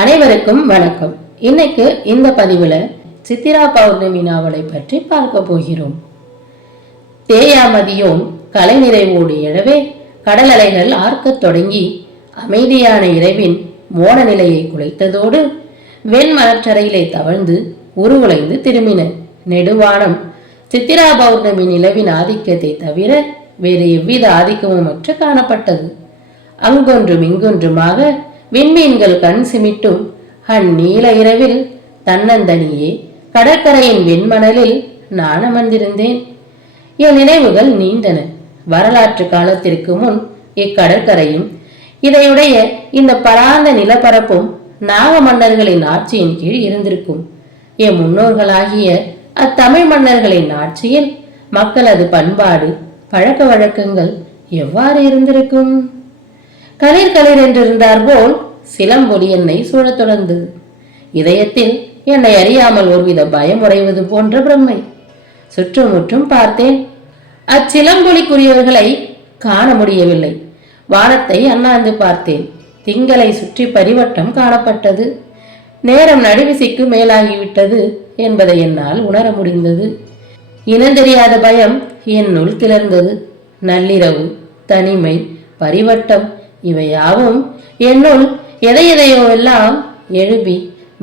அனைவருக்கும் வணக்கம். இன்னைக்கு இந்த பதிவுல சித்திரா பௌர்ணமி நாவலை பற்றி பார்க்க போகிறோம். தேயாமதியோன் கலை நிறைவோடு எழவே கடல் அலைகள் ஆர்க்கத் தொடங்கி அமைதியான இரவின் மோன நிலையை குலைத்ததோடு வெண்மலற்றறையிலே தவழ்ந்து உருகுலைந்து திரும்பின. நெடுவானம் சித்திரா பௌர்ணமி நிலவின் ஆதிக்கத்தை தவிர வேறு எவ்வித ஆதிக்கமும் அற்று காணப்பட்டது. அங்கொன்றும் இங்கொன்றுமாக விண்மீன்கள் கண் சிமிட்டும் அந்நீல இரவில் தன்னந்தனியே கடற்கரையின் வெண்மணலில் நான் அமர்ந்திருந்தேன். என் நினைவுகள் நீண்டன. வரலாற்று காலத்திற்கு முன் இக்கடற்கரையும் இதையுடைய இந்த பராந்த நிலப்பரப்பும் நாக மன்னர்களின் ஆட்சியின் கீழ் இருந்திருக்கும். என் முன்னோர்களாகிய அத்தமிழ் மன்னர்களின் ஆட்சியில் மக்களது பண்பாடு பழக்க வழக்கங்கள் எவ்வாறு இருந்திருக்கும்? களிர் களிர் என்றிருந்தார் போல் சிலம்பொலி என்னை சூழத் தொடர்ந்தது. இதயத்தில் என்னை அறியாமல் ஒருவித பயம் உறைவது போன்ற பிரம்மை. சுற்றுமுற்றும் பார்த்தேன். அச்சிலம்பொலிக்குரியவர்களை காண முடியவில்லை. வானத்தை அண்ணாந்து பார்த்தேன். திங்களை சுற்றி பரிவட்டம் காணப்பட்டது. நேரம் நடுவிசைக்கு மேலாகிவிட்டது என்பதை என்னால் உணர முடிந்தது. இனந்தெரியாத பயம் என்னுள் கிளர்ந்தது. நள்ளிரவு, தனிமை, பரிவட்டம் இவையாவும் என்னுள் எதையோ எல்லாம் எழுப்பி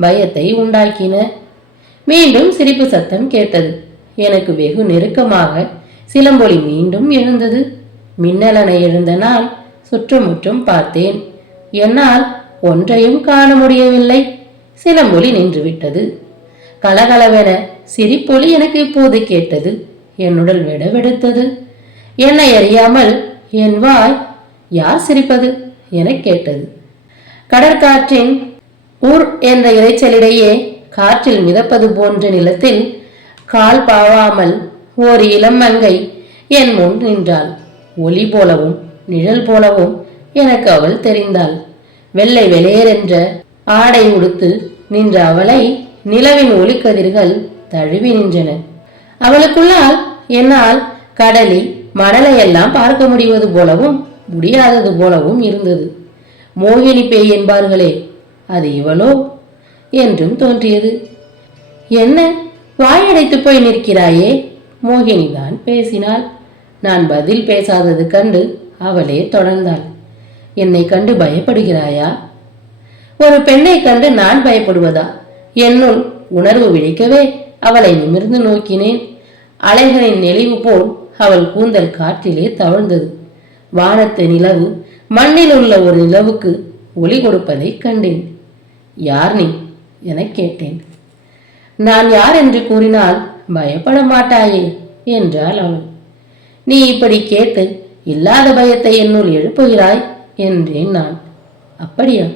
பயத்தை உண்டாக்கின. மீண்டும் சிரிப்பு சத்தம் கேட்டது. எனக்கு வெகு நெருக்கமாக சிலம்பொலி மீண்டும் எழுந்தது. மின்னலனை எழுந்த நாள் சுற்றுமுற்றும் பார்த்தேன். என்னால் ஒன்றையும் காண முடியவில்லை. சிலம்பொலி நின்றுவிட்டது. கலகலவென சிரிப்பொலி எனக்கு இப்போது கேட்டது. என் உடல் விடவெடுத்தது. என்னை அறியாமல் என் வாய் யார் சிரிப்பது என கேட்டது. கடற்காற்றின் ஊர் என்ற இறைச்சலிடையே காற்றில் மிதப்பது போன்ற நிலத்தில் கால் பாவாமல் ஓர் இளம் மங்கை என் முன் நின்றாள். ஒளி போலவும் நிழல் போலவும் எனக்கு அவள் தெரிந்தாள். வெள்ளை வெளியேறென்ற ஆடை உடுத்து நின்ற அவளை நிலவின் ஒளிக்கதிர்கள் தழுவி நின்றன. அவளுக்குள்ளால் என்னால் கடலி மணலை எல்லாம் பார்க்க முடிவது போலவும் முடியாதது போலவும் இருந்தது. மோகினி பேய் என்பார்களே, அது இவளோ என்றும் தோன்றியது. என்ன வாயடைத்து போய் நிற்கிறாயே? மோகினிதான் பேசினாள். நான் பதில் பேசாதது கண்டு அவளே தொடர்ந்தாள். என்னை கண்டு பயப்படுகிறாயா? ஒரு பெண்ணை கண்டு நான் பயப்படுவதா? என்னுள் உணர்வு விழிக்கவே அவளை நிமிர்ந்து நோக்கினேன். அலைகளின் நெளிவு போல் அவள் கூந்தல் காற்றிலே தவழ்ந்தது. வானத்து நிலவு மண்ணில் உள்ள ஒரு நிலவுக்கு ஒளி கொடுப்பதை கண்டேன். யார் நீ என கேட்டேன். நான் யார் என்று கூறினால் பயப்பட மாட்டாயே என்றாள் அவள். நீ இப்படி கேட்டு இல்லாத பயத்தை என்னுள் எழுப்புகிறாய் என்றேன் நான். அப்படியா?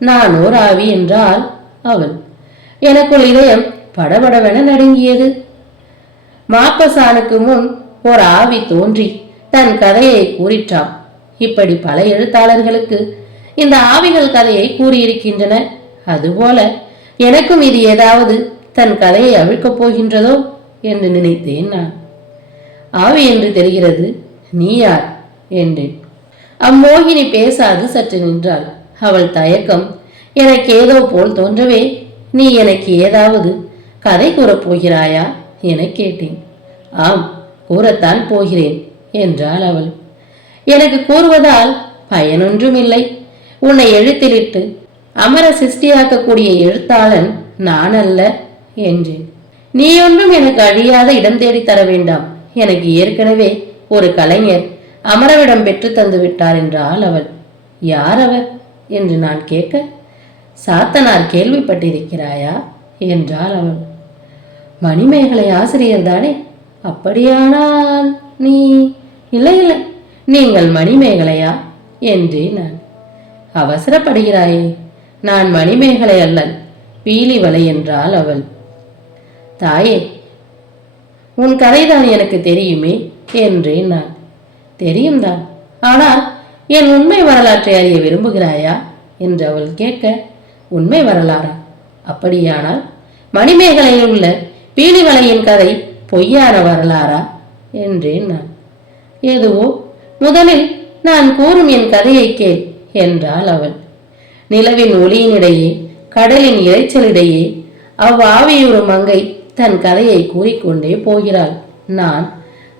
நான் ஓர் ஆவி என்றால் அவள். எனக்குள் இதயம் படபடவென நடுங்கியது. மாப்பசானுக்கு முன் ஓர் ஆவி தோன்றி தன் கதையை கூறிற்றாம். இப்படி பல எழுத்தாளர்களுக்கு இந்த ஆவிகள் கதையை கூறியிருக்கின்றன. அதுபோல எனக்கும் இது ஏதாவது தன் கதையை அவிழ்க்கப் போகின்றதோ என்று நினைத்தேன் நான். ஆவி என்று தெரிகிறது, நீ யார் என்றேன். அம்மோகினி பேசாது சற்று நின்றாள். அவள் தயக்கம் எனக்கு ஏதோ போல் தோன்றவே, நீ எனக்கு ஏதாவது கதை கூறப் போகிறாயா என கேட்டேன். ஆம், கூறத்தான் போகிறேன் என்றாள் அவள். எனக்கு கூறுவதால் பயனொன்றும் இல்லை. உன்னை எழுத்திலிட்டு அமர சிருஷ்டியாக்கக்கூடிய எழுத்தாளன் நான் அல்ல என்றேன். நீ ஒன்றும் எனக்கு அழியாத இடம் தேடி தர வேண்டாம். எனக்கு ஏற்கனவே ஒரு கலைஞர் அமரவிடம் பெற்று தந்து விட்டார் என்றாள் அவள். யார் அவர் என்று நான் கேட்க, சாத்தனார் கேள்விப்பட்டிருக்கிறாயா என்றாள் அவள். மணிமேகலை ஆசிரியர் தானே? அப்படியானால் நீ? இல்லை இல்லை, நீங்கள் மணிமேகலையா என்றேன் நான். அவசரப்படுகிறாயே, நான் மணிமேகலை அல்லன், பீலிவலை என்றாள் அவள். தாயே, உன் கதைதான் எனக்கு தெரியுமே என்றேன் நான். தெரியும் தான், ஆனால் என் உண்மை வரலாற்றை அறிய விரும்புகிறாயா என்று அவள் கேட்க, உண்மை வரலாறா? அப்படியானால் மணிமேகலையில் உள்ள பீலிவலையின் கதை பொய்யான வரலாறா என்றேன் நான். எதுவோ, முதலில் நான் கூறும் என் கதையை கேள் என்றாள் அவள். நிலவின் ஒளியினிடையே கடலின் இரைச்சலிடையே அவ்வாவியுறு மங்கை தன் கதையை கூறிக்கொண்டே போகிறாள். நான்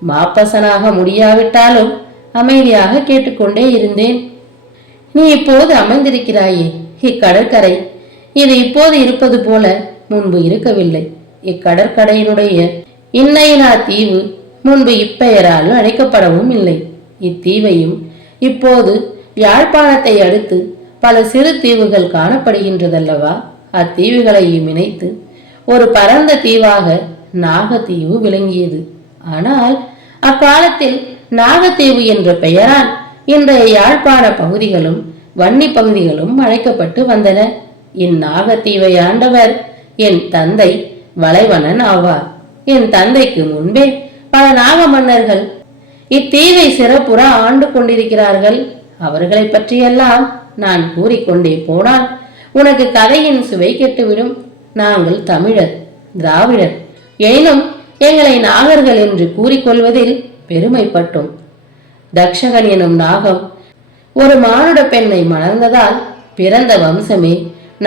மாப்பசனாக முடியாவிட்டாலும் அமைதியாக கேட்டுக்கொண்டே இருந்தேன். நீ இப்போது அமர்ந்திருக்கிறாயே இக்கடற்கரை, இது இப்போது இருப்பது போல முன்பு இருக்கவில்லை. இக்கடற்கரையினுடைய இன்னையினா தீவு முன்பு இப்பெயரால் அழைக்கப்படவும் இல்லை. இத்தீவையும் இப்போது யாழ்ப்பாணத்தை அடுத்து பல சிறு தீவுகள் காணப்படுகின்றதல்லவா? அத்தீவுகளையும் இணைத்து ஒரு பரந்த தீவாக நாகத்தீவு விளங்கியது. ஆனால் அக்காலத்தில் நாகத்தீவு என்ற பெயரால் இன்றைய யாழ்ப்பாண பகுதிகளும் வன்னி பகுதிகளும் அழைக்கப்பட்டு வந்தன. இந்நாகத்தீவை ஆண்டவர் என் தந்தை வளைவனன் ஆவார். என் தந்தைக்கு முன்பே பல நாக மன்னர்கள் இத்தீவை சிறப்புற ஆண்டு கொண்டிருக்கிறார்கள். அவர்களை பற்றியெல்லாம் நான் கூறிக்கொண்டே போனால் உனக்கு கதையின் சுவை கெட்டுவிடும். நாங்கள் தமிழர், திராவிடர், எனினும் எங்களை நாகர்கள் என்று கூறிக்கொள்வதில் பெருமைப்பட்டோம். தக்ஷகன் எனும் நாகம் ஒரு மானுட பெண்ணை மணர்ந்ததால் பிறந்த வம்சமே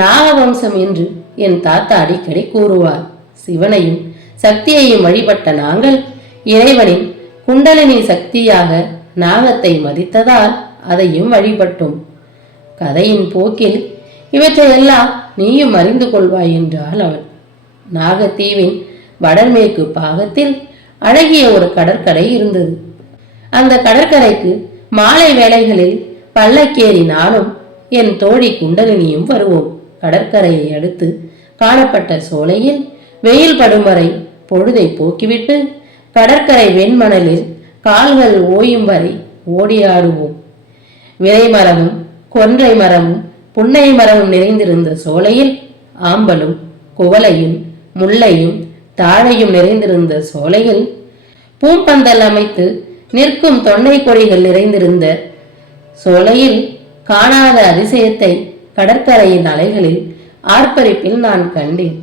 நாக வம்சம் என்று என் தாத்தா அடிக்கடி கூறுவார். சிவனையும் சக்தியையும் வழிபட்ட நாங்கள் இறைவனின் குண்டலினி சக்தியாக நாகத்தை மதித்ததால் அதையும் வழிபட்டோம். கதையின் போக்கில் இவற்றையெல்லாம் நீயும் அறிந்து கொள்வாய் என்றாள் அவள். நாகத்தீவின் வடமேற்கு பாகத்தில் அழகிய ஒரு கடற்கரை இருந்தது. அந்த கடற்கரைக்கு மாலை வேளைகளில் பல்லக்கேறி நானும் என் தோழி குண்டலினியும் வருவோம். கடற்கரையை அடுத்து காணப்பட்ட சோலையில் வெயில் படும் வரை பொழுதை போக்கிவிட்டு கடற்கரை வெண்மணலில் கால்கள் ஓயும் வரை ஓடியாடுவோம். விரை மரமும் கொன்றை மரமும் புன்னை மரமும் நிறைந்திருந்த சோலையில் ஆம்பலும் குவளையும் முல்லையும் தாழையும் நிறைந்திருந்த சோலையில் பூம்பந்தல் அமைத்து நிற்கும் தொன்னை கொடிகள் நிறைந்திருந்த சோலையில் காணாத அதிசயத்தை கடற்கரையின் அலைகளில் ஆர்ப்பரிப்பில் நான் கண்டேன்.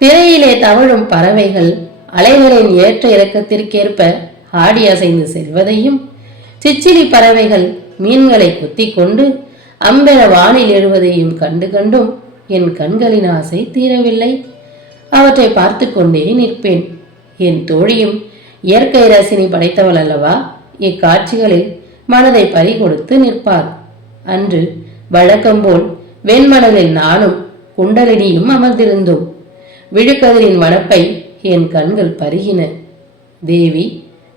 திரையிலே தவழும் பறவைகள் அலைகளின் ஏற்ற இறக்கத்திற்கேற்ப ஆடி அசைந்து செல்வதையும், சிச்சிலி பறவைகள் மீன்களை கொத்தி கொண்டு அம்பென வானில் எழுவதையும் கண்டு கண்டும் என் கண்களின் ஆசை தீரவில்லை. அவற்றை பார்த்து கொண்டே நிற்பேன். என் தோழியும் இயற்கை ரசினி படைத்தவள் அல்லவா? இக்காட்சிகளில் மனதை பறிகொடுத்து நிற்பார். அன்று வழக்கம்போல் வெண்மணலில் நானும் குண்டலினியும் அமர்ந்திருந்தோம். விழுக்கதிரின் வனப்பை என் கண்கள் பருகின. தேவி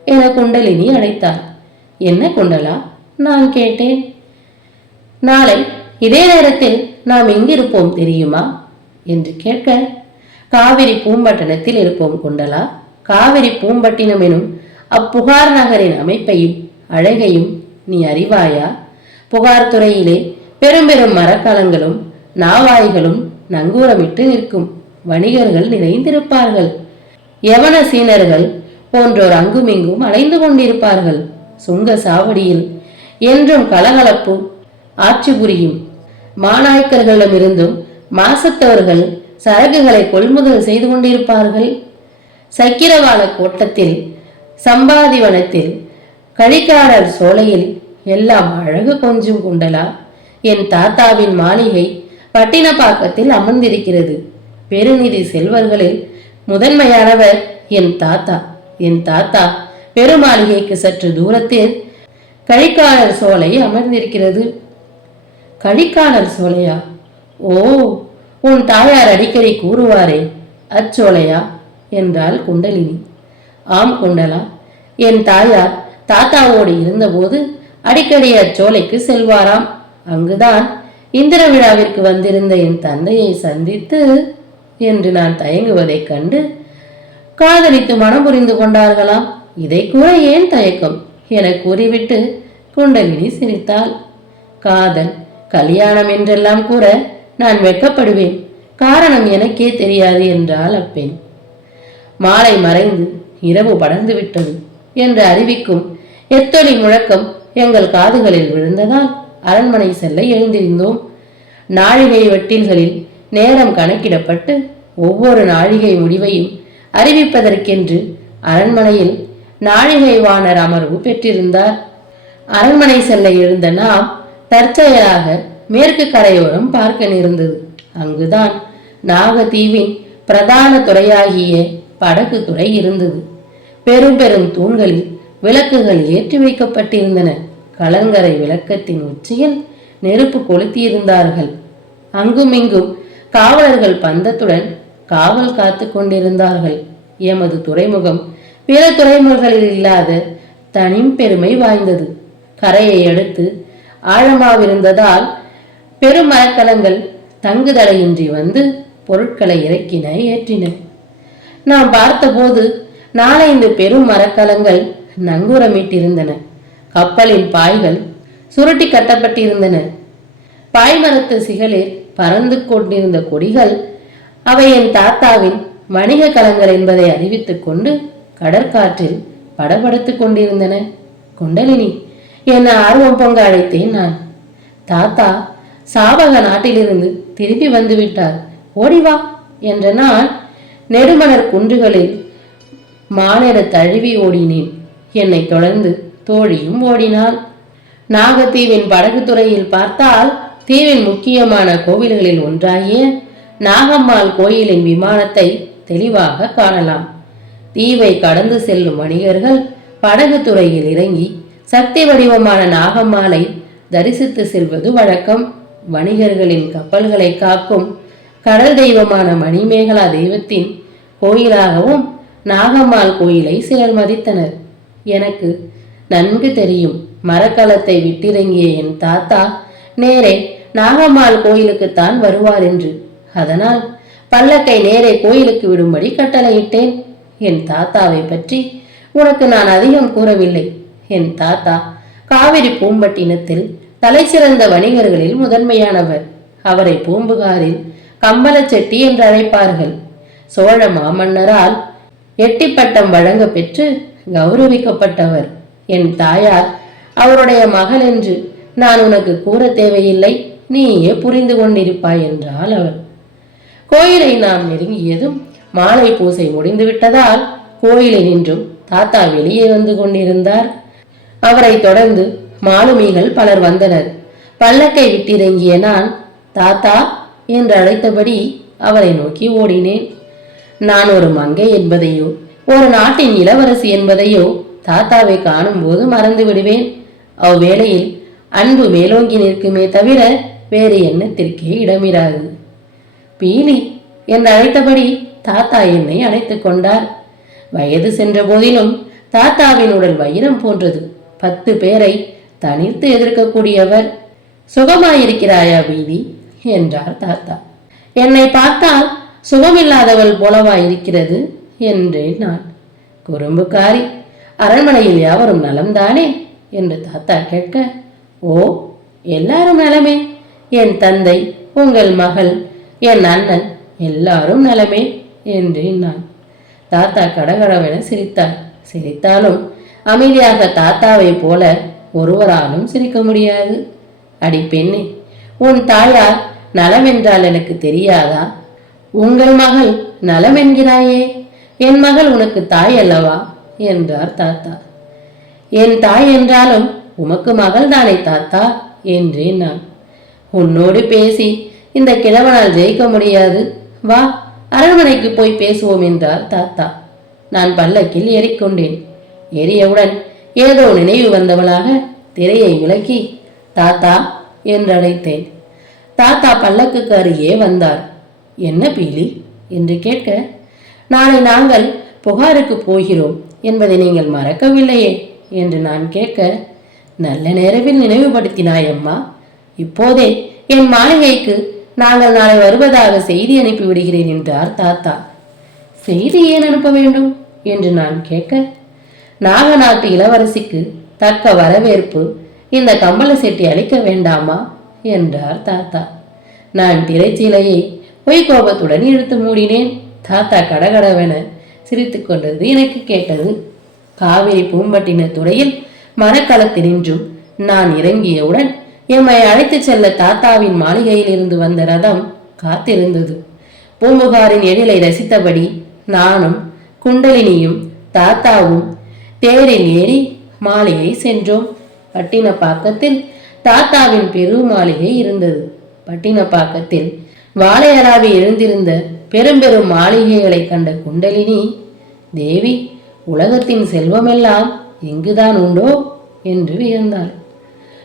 என குண்டலினி அழைத்தார். என்ன குண்டலா? நான் கேட்டேன். நாளை இதே நேரத்தில் நாம் எங்கிருப்போம் தெரியுமா என்று கேட்க, காவிரி பூம்பட்டினத்தில் இருப்போம் குண்டலா. காவிரி பூம்பட்டினம் எனும் அப்புகார் நகரின் அமைப்பையும் அழகையும் நீ அறிவாயா? புகார் துறையிலே பெரும் பெரும் மரக்கலங்களும் நாவாய்களும் நங்கூரமிட்டு நிற்கும் வணிகர்கள் நிறைந்திருப்பார்கள். யவன சீனர்கள் போன்றோர் அங்குமிங்கும் அலைந்து கொண்டிருப்பார்கள். சுங்க சாவடியில் என்றும் கலகலப்பு ஆட்சி புரியும். மாநாய்க்கர்களிடமிருந்தும் மாசத்தவர்கள் சரக்குகளை கொள்முதல் செய்து கொண்டிருப்பார்கள். சக்கிரவாள கோட்டத்தில், சம்பாதிவனத்தில், கழிக்காரர் சோலையில் எல்லாம் அழகு கொஞ்சம் குண்டலா. என் தாத்தாவின் மாளிகை பட்டினப்பாக்கத்தில் அமர்ந்திருக்கிறது. பெருநிதி செல்வர்களில் முதன்மையானவர் என் தாத்தா. என் தாத்தா பெருமாளிகைக்கு சற்று தூரத்தில் கழிக்காரர் சோலை அமர்ந்திருக்கிறது. கழிக்காரர் சோலையா? ஓ, உன் தாயார் அடிக்கடி கூறுவாரே, அச்சோலையா என்றாள் குண்டலினி. ஆம் குண்டலா, என் தாயார் தாத்தாவோடு இருந்தபோது அடிக்கடி அச்சோலைக்கு செல்வாராம். அங்குதான் இந்திர விழாவிற்கு வந்திருந்த என் தந்தையை சந்தித்து என்று நான் தயங்குவதைக் கண்டு காதலித்து மனம் புரிந்து கொண்டார்களாம். இதை கூற ஏன் தயக்கம் என கூறிவிட்டு குண்டலினி சிரித்தாள். காதல், கல்யாணம் என்றெல்லாம் கூற நான் வெட்கப்படுவேன். காரணம் எனக்கே தெரியாது என்றாள் அப்பெண். மாலை மறைந்து இரவு படர்ந்து விட்டது என்று அறிவிக்கும் எத்தொலி முழக்கம் எங்கள் காதுகளில் விழுந்ததால் அரண்மனை செல்ல எழுந்திருந்தோம். நாழிகை வட்டில்களில் நேரம் கணக்கிடப்பட்டு ஒவ்வொரு நாழிகை முடிவையும் அறிவிப்பதற்கென்று அரண்மனையில் நாழிகை வாணர் அமர்வு பெற்றிருந்தார். அரண்மனை செல்ல எழுந்த நாம் தற்செயலாக மேற்கு கரையோரம் பார்க்க நேர்ந்தது. அங்குதான் நாகத்தீவின் பிரதான துறையாகிய படகு துறை இருந்தது. பெரும் பெரும் தூண்களில் விளக்குகள் ஏற்றி வைக்கப்பட்டிருந்தன. கலங்கரை விளக்கத்தின் உச்சியில் நெருப்பு கொளுத்தியிருந்தார்கள். அங்குமிங்கும் காவலர்கள் பந்தத்துடன் காவல் காத்து கொண்டிருந்தார்கள். எமது துறைமுகம் பிற துறைமுகங்களில் இல்லாத தனிப்பெருமை வாய்ந்தது. கரையை அடுத்து ஆழமாவிருந்ததால் பெரும் மரக்கலங்கள் தங்குதடையின்றி வந்து பொருட்களை இறக்கின ஏற்றின. நாம் பார்த்தபோது 4-5 பெரும் மரக்கலங்கள் நங்கூரமிட்டிருந்தன. கப்பலின் பாய்கள் சுருட்டி கட்டப்பட்டிருந்தன. பாய்மரத்து சிகளில் பறந்து கொண்டிருந்த கொடிகள் அவை என் தாத்தாவின் வணிக கலங்கள் என்பதை அறிவித்துக் கொண்டு கடற்காற்றில் படபடுத்துக் கொண்டிருந்தன. குண்டலினி, என்ன ஆர்வம் பொங்க அழைத்தேன் நான். தாத்தா சாவக நாட்டிலிருந்து திரும்பி வந்துவிட்டார், ஓடிவா என்ற நான் நெடுமணர் குன்றுகளில் மானென தழுவி ஓடினேன். என்னை தொடர்ந்து தோழியும் ஓடினாள். நாகத்தீவின் படகு துறையில் பார்த்தால் தீவின் முக்கியமான கோவில்களில் ஒன்றாகிய நாகம்மாள் கோயிலின் விமானத்தை தெளிவாக காணலாம். தீவை கடந்து செல்லும் வணிகர்கள் படகு துறையில் இறங்கி சக்தி வடிவமான நாகம்மாளை தரிசித்து செல்வது வழக்கம். வணிகர்களின் கப்பல்களை காக்கும் கடல் தெய்வமான மணிமேகலா தெய்வத்தின் கோயிலாகவும் நாகம்மாள் கோயிலை சிலர் மதித்தனர். எனக்கு நன்கு தெரியும், மரக்கலத்தை விட்டிறங்கிய என் தாத்தா நேரே நாகம்மாள் கோயிலுக்குத்தான் வருவார் என்று. அதனால் பல்லக்கை நேரே கோயிலுக்கு விடும்படி கட்டளையிட்டேன். என் தாத்தாவை பற்றி உனக்கு நான் அதிகம் கூறவில்லை. என் தாத்தா காவிரி பூம்பட்டினத்தில் தலை சிறந்த வணிகர்களில் முதன்மையானவர். அவரை பூம்புகாரில் கம்பளச்செட்டி என்று அழைப்பார்கள். சோழ மாமன்னரால் எட்டிப்பட்டம் வழங்க பெற்று கௌரவிக்கப்பட்டவர். என் தாயார் அவருடைய மகள் என்று நான் உனக்கு கூற தேவையில்லை, நீயே புரிந்து கொண்டிருப்பாய் என்றாள் அவள். கோயிலை நாம் நெருங்கியதும் மாலை பூசை முடிந்து விட்டதால் கோயிலில் நின்றும் தாத்தா வெளியே வந்து கொண்டிருந்தார். அவரை தொடர்ந்து மாலுமிகள் பலர் வந்தனர். பல்லக்கை விட்டிறங்கிய நான் தாத்தா என்று அழைத்தபடி அவரை நோக்கி ஓடினேன். நான் ஒரு மங்கை என்பதையோ ஒரு நாட்டின் இளவரசி என்பதையோ தாத்தாவை காணும் போது மறந்து விடுவேன். அவ்வேளையில் அன்பு மேலோங்கி நிற்குமே தவிர வேறு எண்ணத்திற்கே இடமிராது. பீலி என்று அழைத்தபடி தாத்தா என்னை அழைத்துக் கொண்டார். வயது சென்ற போதிலும் தாத்தாவின் உடல் வைரம் போன்றது. 10 பேரை தனித்து எதிர்க்கக்கூடியவர். சுகமாயிருக்கிறாயா பீலி என்றார் தாத்தா. என்னை பார்த்தால் சுகமில்லாதவள் போலவா இருக்கிறது என்றேன் நான். குறும்புக்காரி, அரண்மனையில் யாவரும் நலம்தானே என்று தாத்தா கேட்க, ஓ, எல்லாரும் நலமே. என் தந்தை, உங்கள் மகள், என் அண்ணன் எல்லாரும் நலமே என்றேன் நான். தாத்தா கடகடவென சிரித்தார். சிரித்தாலும் அமைதியாக தாத்தாவை போல ஒருவராலும் சிரிக்க முடியாது. அடி பெண்ணே, உன் தாயார் நலம் என்றால் எனக்கு தெரியாதா? உங்கள் மகள் நலம் என்கிறாயே, என் மகள் உனக்கு தாய் அல்லவா என்றார் தாத்தா. என் தாய் என்றாலும் உமக்கு மகள் தானே தாத்தா என்றேன் நான். உன்னோடு பேசி இந்த கிழவனால் ஜெயிக்க முடியாது, வா அரண்மனைக்கு போய் பேசுவோம் என்றார் தாத்தா. நான் பல்லக்கில் ஏறிக்கொண்டேன். ஏறியவுடன் ஏதோ நினைவு வந்தவளாக திரையை விலக்கி தாத்தா என்று அழைத்தேன். தாத்தா பல்லக்குக்கு அருகே வந்தார். என்ன பீலி என்று கேட்க, நாளை நாங்கள் புகாருக்கு போகிறோம் என்பதை நீங்கள் மறக்கவில்லையே என்று நான் கேட்க, நல்ல நேரவில் நினைவுபடுத்தினாயம்மா. இப்போதே என் மாளிகைக்கு நாங்கள் நாளை வருவதாக செய்தி அனுப்பி விடுகிறேன் என்றார் தாத்தா. செய்தி ஏன் அனுப்ப வேண்டும் என்று நான் கேட்க, நாகநாட்டு இளவரசிக்கு தக்க வரவேற்பு இந்த கம்பள செட்டி அளிக்க வேண்டாமா என்றார் தாத்தா. நான் திரைச்சீலையை பொய்கோபத்துடன் இழுத்து மூடினேன். தாத்தா கடகடவென சிரித்துக் கொண்டது எனக்கு கேட்டது. காவிரி பூம்பட்டின துறையில் மரக்கலத்தினின்றும் நான் இறங்கியவுடன் எம்மை அழைத்து செல்ல தாத்தாவின் மாளிகையில் இருந்து வந்த ரதம் காத்திருந்தது. பூம்புகாரின் எழிலை ரசித்தபடி நானும் குண்டலினியும் தாத்தாவும் தேரில் ஏறி மாளிகை சென்றோம். பட்டினப்பாக்கத்தில் தாத்தாவின் பெரு மாளிகை இருந்தது. பட்டினப்பாக்கத்தில் வாழையராவி எழுந்திருந்த பெரும் பெரும் மாளிகைகளை கண்ட குண்டலினி, தேவி, உலகத்தின் செல்வமெல்லாம் இங்குதான் உண்டோ என்று வியந்தாள்.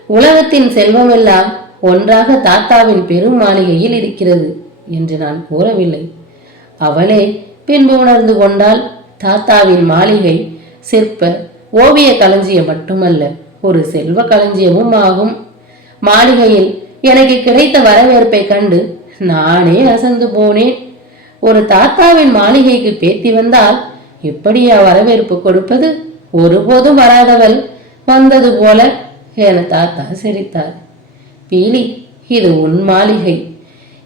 உலகத்தின் செல்வமெல்லாம் ஒன்றாக தாத்தாவின் பெரும் மாளிகையில் இருக்கிறது என்று நான் கூறவில்லை. அவளே பின்பு உணர்ந்து கொண்டால், தாத்தாவின் மாளிகை சிற்ப ஓவிய களஞ்சியம் மட்டுமல்ல, ஒரு செல்வ களஞ்சியமும் ஆகும். மாளிகையில் எனக்கு கிடைத்த வரவேற்பை கண்டு நானே அசந்து போனேன். ஒரு தாத்தாவின் மாளிகைக்கு பேத்தி வந்தால் இப்படியா வரவேற்பு கொடுப்பது? ஒருபோதும் வராதவள் வந்தது போல என தாத்தா சிரித்தார். பீலி, இது உன் மாளிகை.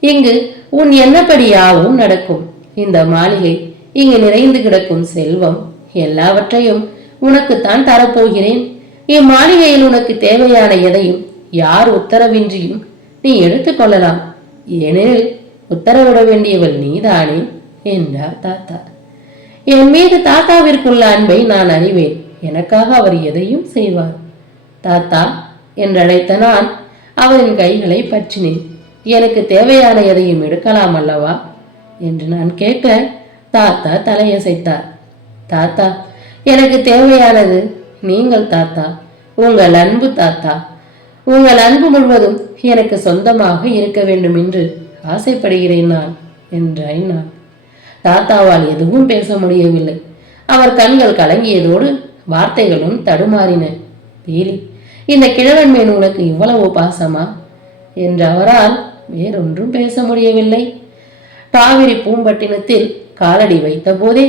இங்கு உன் என்னப்படியாவும் நடக்கும். இந்த மாளிகை, இங்கு நிறைந்து கிடக்கும் செல்வம் எல்லாவற்றையும் உனக்குத்தான் தரப்போகிறேன். இம்மாளிகையில் உனக்கு தேவையான எதையும் யார் உத்தரவின்றியும் நீ எடுத்துக்கொள்ளலாம். ஏனெனில் உத்தரவிட வேண்டியவள் நீதானே என்றார் தாத்தா. என் மீது தாத்தாவிற்குள்ள அன்பை நான் அறிவேன். எனக்காக அவர் எதையும் செய்வார். தாத்தா என்றழைத்த நான் அவரின் கைகளை பற்றினேன். எனக்கு தேவையான எதையும் எடுக்கலாம் அல்லவா என்று நான் கேட்க, தாத்தா தலையசைத்தார். தாத்தா, எனக்கு தேவையானது நீங்கள் தாத்தா, உங்கள் அன்பு தாத்தா. உங்கள் அன்பு முழுவதும் எனக்கு சொந்தமாக இருக்க வேண்டும் என்று ஆசைப்படுகிறேன் நான் என்றாய் நான். தாத்தாவால் எதுவும் பேச முடியவில்லை. அவர் கண்கள் கலங்கியதோடு வார்த்தைகளும் தடுமாறின. பீலி, இந்த கிழவன் மேல் உனக்கு இவ்வளவு பாசமா என்று அவரால் வேறொன்றும் பேச முடியவில்லை. காவிரி பூம்பட்டினத்தில் காலடி வைத்த போதே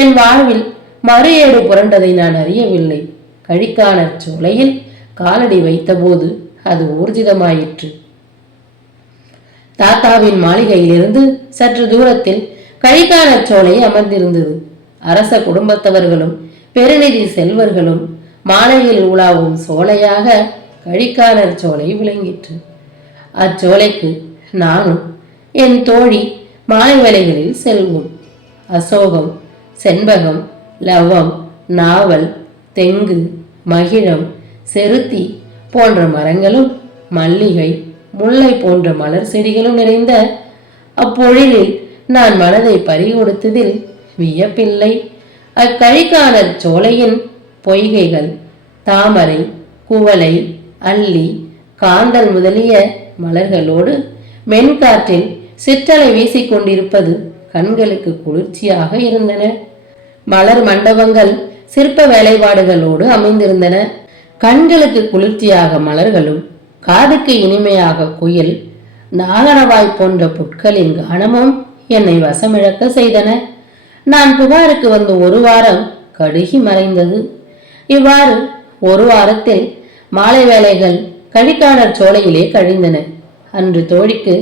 என் வாழ்வில் மறு ஏடு புரண்டதை நான் அறியவில்லை. கழிக்காணர் சோலையில் காலடி வைத்த போது அது ஊர்ஜிதமாயிற்று. தாத்தாவின் மாளிகையிலிருந்து சற்று தூரத்தில் கழிக்காணர் சோலை அமர்ந்திருந்தது. அரச குடும்பத்தவர்களும் பெருநிதி செல்வர்களும் மாலையில் உலாவும் சோலையாக கழிக்காணர் சோலை விளங்கிற்று. அச்சோலைக்கு நானும் என் தோழி மாலை வேளைகளில் செல்வோம். அசோகம், செண்பகம், லவம், நாவல், தெங்கு, மகிழம், செருத்தி போன்ற மரங்களும், மல்லிகை, முல்லை போன்ற மலர் செடிகளும் நிறைந்த அப்பொழிலில் நான் மனதை பறிகொடுத்ததில் வியப்பில்லை. அக்கழிக்காணர் சோலையின் பொய்கைகள் தாமரை, குவளை, அல்லி, காந்தல் முதலிய மலர்களோடு மென்காற்றில் சிற்றலை வீசிக்கொண்டிருப்பது கண்களுக்கு குளிர்ச்சியாக இருந்தன. மலர் மண்டபங்கள் சிற்ப வேலைப்பாடுகளோடு அமைந்திருந்தன. கண்களுக்கு குளிர்ச்சியாக மலர்களும், காதுக்கு இனிமையாக குயில், நாகனவாய் போன்ற புட்களின் கானமும் என்னை வசமிழக்க செய்தன. நான் புகாருக்கு வந்து ஒரு வாரம் கடுகி மறைந்தது. இவ்வாறு ஒரு வாரத்தில் மாலை வேளைகள் கழிக்காணர் சோலையிலே கழிந்தன. அன்று தோழிக்கு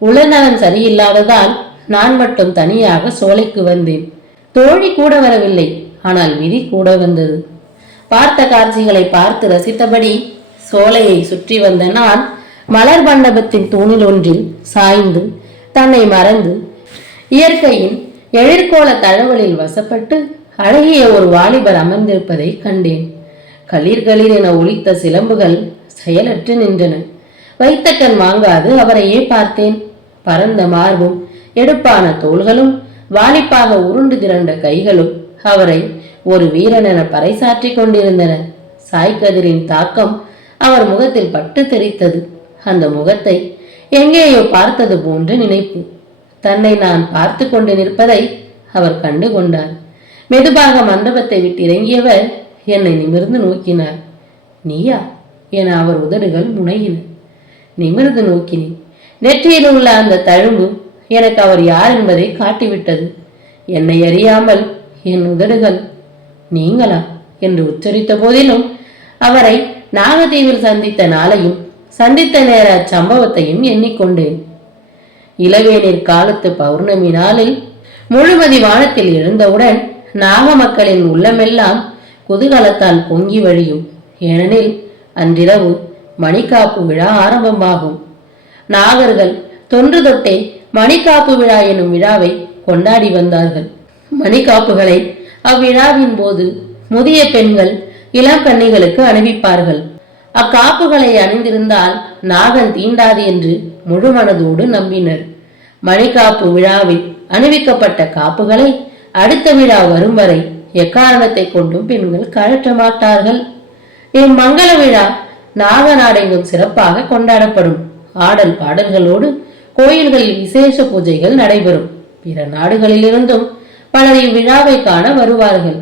உடல்நலம் சரியில்லாததால் நான் மட்டும் தனியாக சோலைக்கு வந்தேன். தோழி கூட வரவில்லை. ஆனால் விதி கூட வந்தது. பார்த்த காட்சிகளை பார்த்து ரசித்தபடி சோலையை சுற்றி வந்த நான் மலர் மண்டபத்தின் தூணில் ஒன்றில் சாய்ந்து தன்னை மறந்து இயற்கையின் எழிற்கோள தழவலில் வசப்பட்டு அழகிய ஒரு வாலிபர் அமர்ந்திருப்பதை கண்டேன். களிர் களிர் என ஒலித்த சிலம்புகள் செயலற்று நின்றன. வைத்த கண் வாங்காது அவரையே பார்த்தேன். பரந்த மார்பும் எடுப்பான தோள்களும் வாலிப்பாக உருண்டு திரண்ட கைகளும் அவரை ஒரு வீரன் என பறைசாற்றி கொண்டிருந்தன. சாய்கதிரின் தாக்கம் அவர் முகத்தில் பட்டு தெரித்தது. அந்த முகத்தை எங்கேயோ பார்த்தது போன்ற நினைப்பு. தன்னை நான் பார்த்து கொண்டு நிற்பதை அவர் கண்டு கொண்டார். மெதுவாக மண்டபத்தை விட்டு இறங்கியவர் என்னை நிமிர்ந்து நோக்கினார். நீயா என அவர் உதடுகள் முனையின. நிமிர்ந்து நோக்கினேன். நெற்றியில் உள்ள அந்த தழும்பு எனக்கு அவர் யார் என்பதை காட்டிவிட்டது. என்னை அறியாமல் என் உதடுகள் நீங்களா என்று உச்சரித்த போதிலும் அவரை நாகதீவில் சந்தித்த நாளையும் சந்தித்த நேர சம்பவத்தையும் எண்ணிக்கொண்டேன். இளவேனிற் காலத்து பௌர்ணமி நாளில் முழுமதி வானத்தில் எழுந்தவுடன் நாக மக்களின் உள்ளமெல்லாம் குதூகலத்தால் பொங்கி வழியும். ஏனெனில் அன்றிரவு மணிக்காப்பு விழா ஆரம்பமாகும். நாகர்கள் தொன்று தொட்டே மணிக்காப்பு விழா எனும் விழாவை கொண்டாடி வந்தார்கள். மணிக்காப்புகளை அவ்விழாவின் போது முதிய பெண்கள் இளங்கன்னிகளுக்கு அணிவிப்பார்கள். அக்காப்புகளை அணிந்திருந்தால் நாகன் தீண்டாது என்று முழு மனதோடு நம்பினர். மணிக்காப்பு விழாவில் அணிவிக்கப்பட்ட காப்புகளை அடுத்த விழா வரும் வரை எக்காரணத்தை கொண்டும் பெண்கள் கழற்ற மாட்டார்கள். இம்மங்கள விழா நாக நாடெங்கும் சிறப்பாக கொண்டாடப்படும். ஆடல் பாடல்களோடு கோயில்களில் விசேஷ பூஜைகள் நடைபெறும். பிற நாடுகளில் இருந்தும் பலர் இவ்விழாவை காண வருவார்கள்.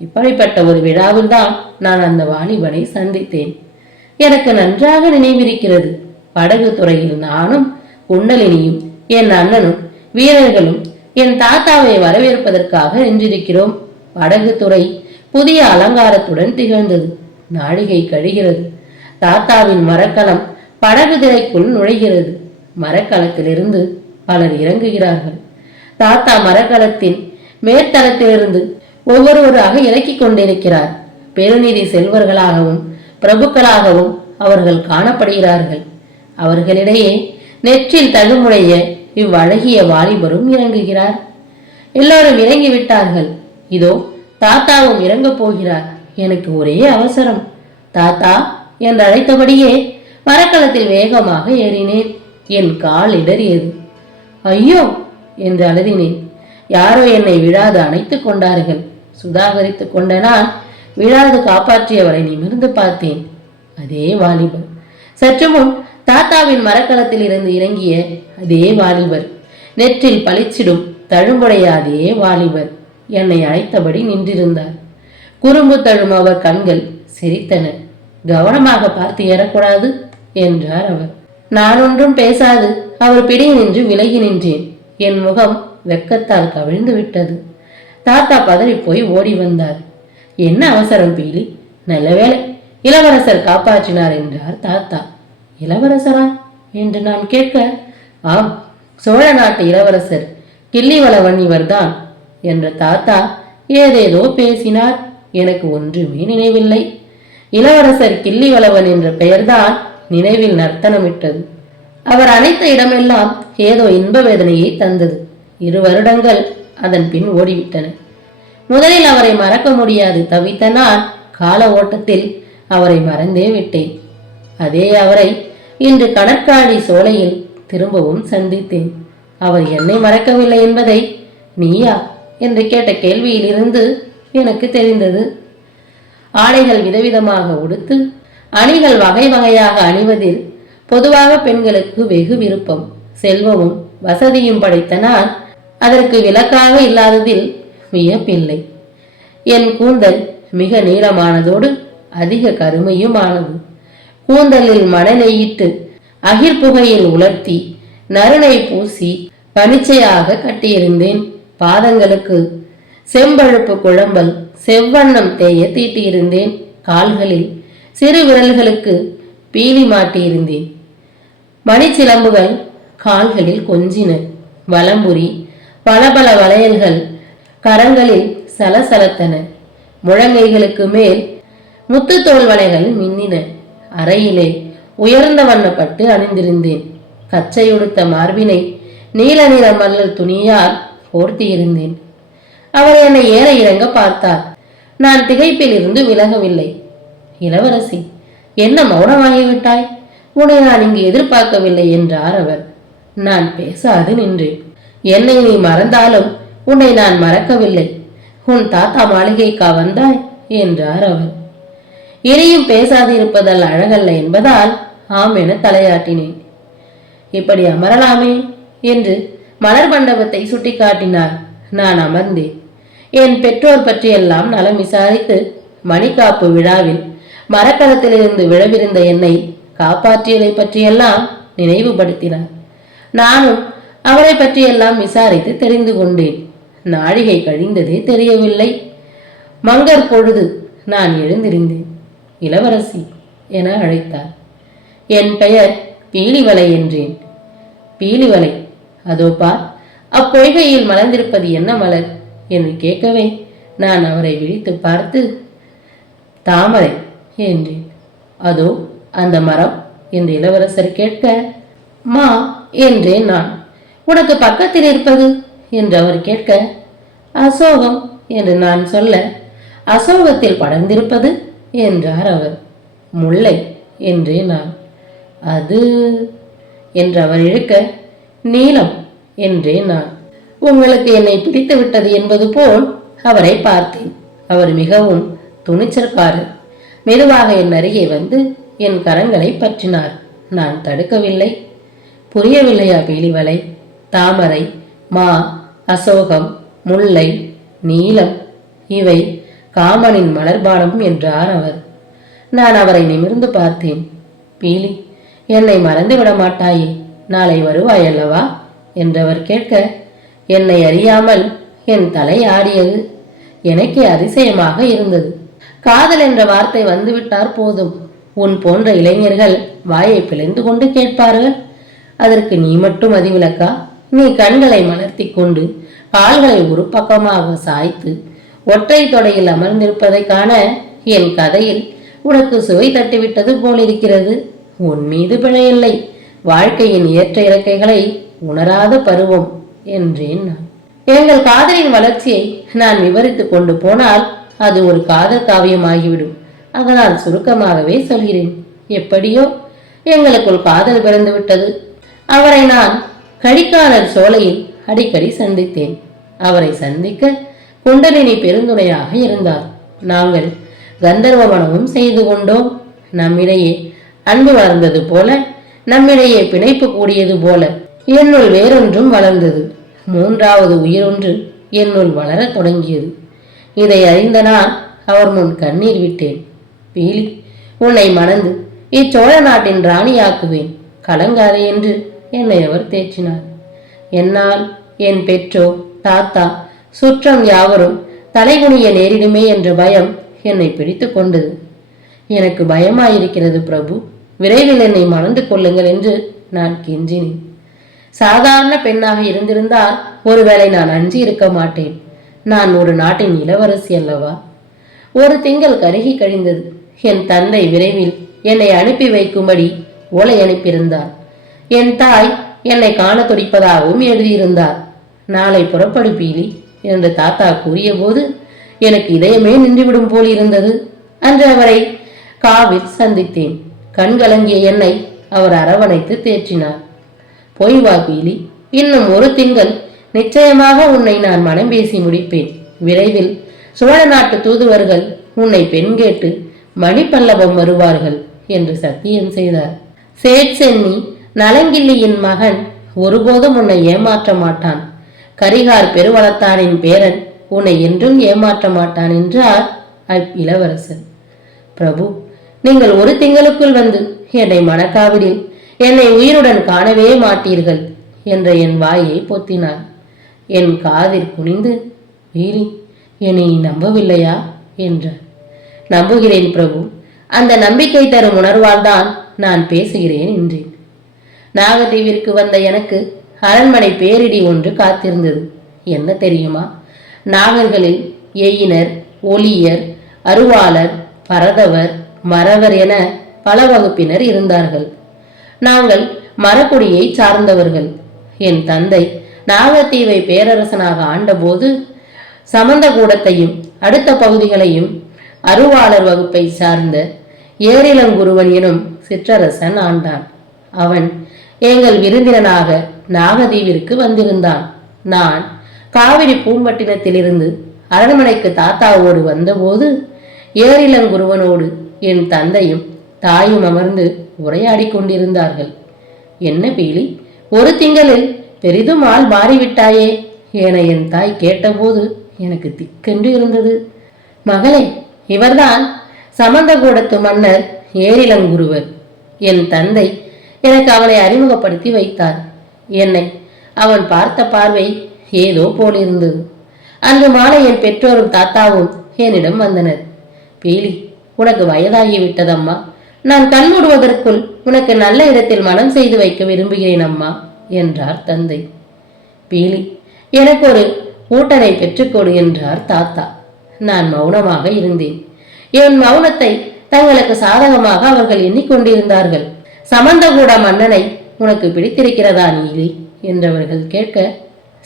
இப்படிப்பட்ட ஒரு விழாவில் தான் நான் அந்த வாலிபனை சந்தித்தேன். எனக்கு நன்றாக நினைவிருக்கிறது. படகு துறையில் நானும் குண்டலினியும் என் அண்ணனும் வீரர்களும் என் தாத்தாவை வரவேற்பதற்காக நின்றிருக்கிறோம். படகு துறை புதிய அலங்காரத்துடன் திகழ்ந்தது. நாழிகை கழிகிறது. தாத்தாவின் மரக்கலம் படகு திரைக்குள் நுழைகிறது. மரக்கலத்திலிருந்து பலர் இறங்குகிறார்கள். தாத்தா மரக்கலத்தின் மேற்தளத்திலிருந்து ஒவ்வொருவராக இறக்கிக் கொண்டிருக்கிறார். பெருநிதி செல்வர்களாகவும் பிரபுக்களாகவும் அவர்கள் காணப்படுகிறார்கள். அவர்களிடையே நெற்றில் தழுமுடைய இவ்வழகிய வாலிபரும் இறங்குகிறார். எல்லோரும் இறங்கிவிட்டார்கள். இதோ தாத்தாவும் இறங்கப் போகிறார். எனக்கு ஒரே அவசரம். தாத்தா என்று அழைத்தபடியே மரக்கலத்தில் வேகமாக ஏறினேன். என் கால் இடறியது. ஐயோ என்று அலறினேன். யாரோ என்னை விழாது அணைத்துக் கொண்டார்கள். சுதாகரித்துக் கொண்ட நான் விழாது காப்பாற்றியவரை நிமிர்ந்து பார்த்தேன். அதே வாலிபர். சற்று முன் தாத்தாவின் மரக்கலத்தில் இருந்து இறங்கிய அதே வாலிபர். நெற்றில் பளிச்சிடும் தழும்புடைய அதே வாலிபர் என்னை அழைத்தபடி நின்றிருந்தார். குறும்பு தழும் அவர் கண்கள் சிரித்தன. கவனமாக பார்த்து ஏறக்கூடாது என்றார் அவர். நான் ஒன்றும் பேசாது அவர் பிடி நின்று விலகி நின்றேன். என் முகம் வெக்கத்தால் கவிழ்ந்து விட்டது. தாத்தா பதறி போய் ஓடி வந்தார். என்ன அவசரம் பீலி? நல்ல வேளை இளவரசர் காப்பாற்றினார் என்றார் தாத்தா. இளவரசரா என்று நான் கேட்க, ஆம், சோழ நாட்டு இளவரசர் கிள்ளிவளவன் இவர்தான் என்ற தாத்தா ஏதேதோ பேசினார். எனக்கு ஒன்றுமே நினைவில்லை. இளவரசர் கிள்ளிவளவன் என்ற பெயர்தான் நினைவில் நர்த்தனமிட்டது. அவர் அனைத்த இடமெல்லாம் ஏதோ இன்ப வேதனையை தந்தது. 2 வருடங்கள் அதன் பின் ஓடிவிட்டன. முதலில் அவரை மறக்க முடியாது தவித்த நான் கால ஓட்டத்தில் அவரை மறந்தே விட்டேன். அதே அவரை இன்று கடற்காடி சோலையில் திரும்பவும் சந்தித்தேன். அவர் என்னை மறக்கவில்லை என்பதை நீயா என்று கேட்ட கேள்வியிலிருந்து எனக்கு தெரிந்தது. ஆடைகள் விதவிதமாக உடுத்து அணிகள் வகை வகையாக அணிவதில் பொதுவாக பெண்களுக்கு வெகு விருப்பம். செல்வமும் வசதியும் படைத்த நான் அதற்கு விலக்காக இல்லாததில் வியப்பில்லை. என் கூந்தல் மிக நீளமானதோடு அதிக கருமையும் ஆனது. கூந்தலில் மணநெய்யிட்டு அகிர்புகையில் உலர்த்தி நறுனை பூசி பனிச்சையாக கட்டியிருந்தேன். பாதங்களுக்கு செம்பழுப்பு குழம்பல் செவ்வண்ணம் தேய தீட்டியிருந்தேன். கால்களில் சிறு விரல்களுக்கு பீலி மாட்டியிருந்தேன். மணிச்சிலம்புகள் கால்களில் கொஞ்சின. வலம்புரி பல வளையல்கள் கரங்களில் சலசலத்தன. முழங்கைகளுக்கு மேல் முத்துத்தோல் வளைகள் மின்னின. அறையிலே உயர்ந்த வண்ணப்பட்டு அணிந்திருந்தேன். கச்சையுடுத்த மார்பினை நீல நிற மல்லல் துணியால் போர்த்தியிருந்தேன். அவர் என்னை ஏற இறங்க பார்த்தார். நான் திகைப்பில் இருந்து விலகவில்லை. இளவரசி, என்ன மௌனமாகிவிட்டாய்? உன்னை நான் இங்கு எதிர்பார்க்கவில்லை என்றார் அவர். நான் பேசாது நின்றேன். என்னை நீ மறந்தாலும் உன்னை நான் மறக்கவில்லை. உன் தாத்தா மாளிகைக்கா வந்தாய் என்றார் அவர். இனியும் பேசாது இருப்பதால் அழகல்ல என்பதால் ஆம் என தலையாட்டினேன். இப்படி அமரலாமே என்று மலர் மண்டபத்தை சுட்டிக்காட்டினார். நான் அமர்ந்தேன். என் பெற்றோர் பற்றியெல்லாம் நலம் விசாரித்து மணிக்காப்பு விழாவில் மரக்கலத்திலிருந்து விழவிருந்த என்னை காப்பாற்றியதை பற்றியெல்லாம் நினைவுபடுத்தினார். நானும் அவரை பற்றியெல்லாம் விசாரித்து தெரிந்து கொண்டேன். நாழிகை கழிந்ததே தெரியவில்லை. மங்கர் பொழுது நான் எழுந்திருந்தேன். இளவரசி என அழைத்தார். என் பெயர் பீலிவலை என்றேன். பீலிவலை, அதோ பார், அப்பொய்கையில் மலர்ந்திருப்பது என்ன மலர் என்று கேட்கவே நான் அவரை விழித்து பார்த்து தாமரை என்றேன். அதோ அந்த மரம் என்று இளவரசர் கேட்க மா என்றேன் நான். உனக்கு பக்கத்தில் இருப்பது என்று அவர் கேட்க அசோகம் என்று நான் சொல்ல அசோகத்தில் படர்ந்திருப்பது என்றார் அவர். முல்லை என்றே நான். அது என்று அவர் இழுக்க நீலம் என்றேன் நான். உங்களுக்கு என்னை பிடித்து விட்டது என்பது போல் அவரை பார்த்தேன். அவர் மிகவும் துணிச்சற்காரர். மெதுவாக என் அருகே வந்து என் கரங்களை பற்றினார். நான் தடுக்கவில்லை. புரியவில்லையா பீலிவலை? தாமரை, மா, அசோகம், முல்லை, நீலம் இவை காமனின் மலர்பானம் என்றார் அவர். நான் அவரை நிமிர்ந்து பார்த்தேன். பீலி, என்னை மறந்து விட மாட்டாயே, நாளை வருவாயல்லவா என்றவர் கேட்க என்னை அறியாமல் என் தலை ஆடியது. எனக்கே அதிசயமாக இருந்தது. காதல் என்ற வார்த்தை வந்துவிட்டார் போதும், உன் போன்ற இளைஞர்கள் வாயை பிளந்து கொண்டு கேட்பார்கள். அதற்கு நீ மட்டும் அதிவிலக்கா? நீ கண்களை மலர்த்தி கொண்டு கால்களை ஒரு பக்கமாக சாய்த்து ஒற்றை தொடையில் அமர்ந்திருப்பதை காண என் கதையில் உனக்கு சுவை தட்டிவிட்டது போலிருக்கிறது. உன் மீது பிழையில்லை, வாழ்க்கையின் ஏற்ற இறக்கைகளை உணராத பருவம் என்றேன் நான். எங்கள் காதலின் வளர்ச்சியை நான் விவரித்துக் கொண்டு போனால் அது ஒரு காதல் காவியமாகிவிடும். அதனால் சுருக்கமாகவே சொல்கிறேன். எப்படியோ எங்களுக்குள் காதல் பிறந்து விட்டது. அவரை நான் கடிக்காலர் சோலையில் அடிக்கடி சந்தித்தேன். அவரை சந்திக்க குண்டலினி பெருந்துணையாக இருந்தார். நாங்கள் கந்தர்வ மனமும் செய்து கொண்டோம். நம்மிடையே அன்பு வளர்ந்தது போல, நம்மிடையே பிணைப்பு கூடியது போல என்னுள் வேறொன்றும் வளர்ந்தது. மூன்றாவது உயிரொன்று என்னுள் வளர தொடங்கியது. இதை அறிந்த நான் அவர் முன் கண்ணீர் விட்டேன். பீலி, உன்னை மணந்து இச்சோழ நாட்டின் ராணியாக்குவேன், கலங்காதே என்று என்னை அவர் தேற்றினார். என்னால் என் பெற்றோர், தாத்தா, சுற்றம் யாவரும் தலைகுனிய நேரிடுமே என்ற பயம் என்னை பிடித்து கொண்டது. எனக்கு பயமாயிருக்கிறது பிரபு, விரைவில் என்னை மணந்து கொள்ளுங்கள் என்று நான் கெஞ்சினேன். சாதாரண பெண்ணாக இருந்திருந்தால் ஒருவேளை நான் அஞ்சி இருக்க மாட்டேன். நான் ஒரு நாட்டின் இளவரசி அல்லவா? ஒரு திங்கள் கருகி கழிந்தது. என் தந்தை விரைவில் என்னை அனுப்பி வைக்கும்படி ஓலை அனுப்பியிருந்தார். என் தாய் என்னை காண துடிப்பதாகவும் எழுதியிருந்தார். நாளை புறப்படு பீலி என்று தாத்தா கூறிய போது எனக்கு இதயமே நின்றுவிடும் போல் இருந்தது. அன்று அவரை காவில் சந்தித்தேன். கண்கலங்கிய என்னை அவர் அரவணைத்து தேற்றினார். போய் வா பீலி, இன்னும் ஒரு திங்கள் நிச்சயமாக உன்னை நான் மனம் பேசி முடிப்பேன். விரைவில் சோழ நாட்டு தூதுவர்கள் உன்னை பெண் கேட்டு மணிப்பல்லவம் வருவார்கள் என்று சத்தியம் செய்தார். சேட் சென்னி நலங்கிள்ளியின் மகன் ஒருபோதும் உன்னை ஏமாற்ற மாட்டான். கரிகார் பெருவளத்தானின் பேரன் உன்னை என்றும் ஏமாற்ற மாட்டான் என்றார் இளவரசர். பிரபு, நீங்கள் ஒரு திங்களுக்குள் வந்து என்னை மணக்காவிடில் என்னை உயிருடன் காணவே மாட்டீர்கள் என்ற என் வாயை பொத்தினார். என் காதில் குனிந்து, வீரி, என்னை நம்பவில்லையா என்றார். நம்புகிறேன் பிரபு, அந்த நம்பிக்கை தரும் உணர்வால் தான் நான் பேசுகிறேன் என்றேன். நாகதீவிற்கு வந்த எனக்கு அரண்மனை பேரிடி ஒன்று காத்திருந்தது. என்ன தெரியுமா? நாகர்களில் எயினர், ஒளியர், அருவாளர், பரதவர், மறவர் என பல வகுப்பினர் இருந்தார்கள். நாங்கள் மரக்குடியை சார்ந்தவர்கள். என் தந்தை நாகத்தீவை பேரரசனாக ஆண்டபோது சமந்தகூடத்தையும் அடுத்த பகுதிகளையும் அருவாளர் வகுப்பை சார்ந்த ஏரிலங்குருவன் எனும் சிற்றரசன் ஆண்டான். அவன் எங்கள் விருந்தினனாக நாகதீவிற்கு வந்திருந்தான். நான் காவிரி பூம்பட்டினத்திலிருந்து அரண்மனைக்கு தாத்தாவோடு வந்தபோது ஏரிலங்குருவனோடு என் தந்தையும் தாயும் அமர்ந்து உரையாடி கொண்டிருந்தார்கள். என்ன பீலி, ஒரு திங்களில் பெரிதும் ஆள் மாறிவிட்டாயே என என் தாய் கேட்டபோது எனக்கு திக்கென்று இருந்தது. மகளே, இவர்தான் சமந்தகூடத்து மன்னர் ஏரிலங்குருவர். என் தந்தை எனக்கு அவனை அறிமுகப்படுத்தி வைத்தார். என்னை அவன் பார்த்த பார்வை ஏதோ போலிருந்தது. அன்று மாலை என் பெற்றோரும் தாத்தாவும் என்னிடம் வந்தனர். பீலி, உனக்கு வயதாகிவிட்டதம்மா. நான் கண்மூடுவதற்குள் உனக்கு நல்ல இடத்தில் மனம் செய்து வைக்க விரும்புகிறேன் அம்மா என்றார் தந்தை. பீலி, எனக்கு ஒரு ஊட்டனை பெற்றுக்கொடு என்றார் தாத்தா. நான் மௌனமாக இருந்தேன். என் மௌனத்தை தங்களுக்கு சாதகமாக அவர்கள் எண்ணிக்கொண்டிருந்தார்கள். சமந்தகூட மன்னனை உனக்கு பிடித்திருக்கிறதா நீலி என்றவர்கள் கேட்க,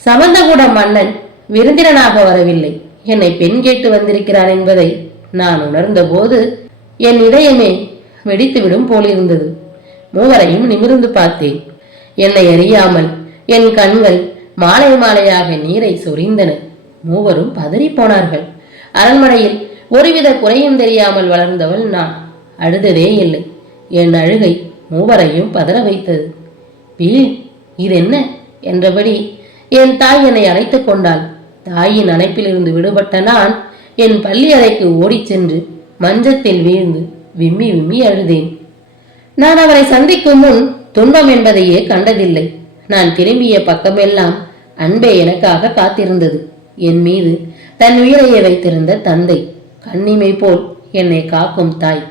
சமந்தகூட மன்னன் விருந்தினனாக வரவில்லை, என்னை பெண் கேட்டு வந்திருக்கிறான் என்பதை நான் உணர்ந்த போது என் இதயமே வெடித்துவிடும் போலிருந்தது. மூவரையும் நிமிர்ந்து பார்த்தேன். என்னை அறியாமல் என் கண்கள் மாலை மாலையாக நீரை சொரிந்தன. மூவரும் பதறி போனார்கள். அரண்மனையில் ஒருவித குறையும் தெரியாமல் வளர்ந்தவள் நான். அழுததே இல்லை. என் அழுகை மூவரையும் பதற வைத்தது. பீல், இது என்ன என்றபடி என் தாய் என்னை அணைத்துக் கொண்டாள். தாயின் அணைப்பிலிருந்து விடுபட்ட நான் என் பள்ளி அறைக்கு ஓடிச் சென்று மஞ்சத்தில் வீழ்ந்து விம்மி விம்மி அழுதேன். நான் அவரை சந்திக்கும் முன் துன்பம் என்பதையே கண்டதில்லை. நான் திரும்பிய பக்கமெல்லாம் அன்பே எனக்காக காத்திருந்தது. என் மீது தன் உயிரையை வைத்திருந்த தந்தை, கண்ணிமை போல் என்னை காக்கும் தாய்,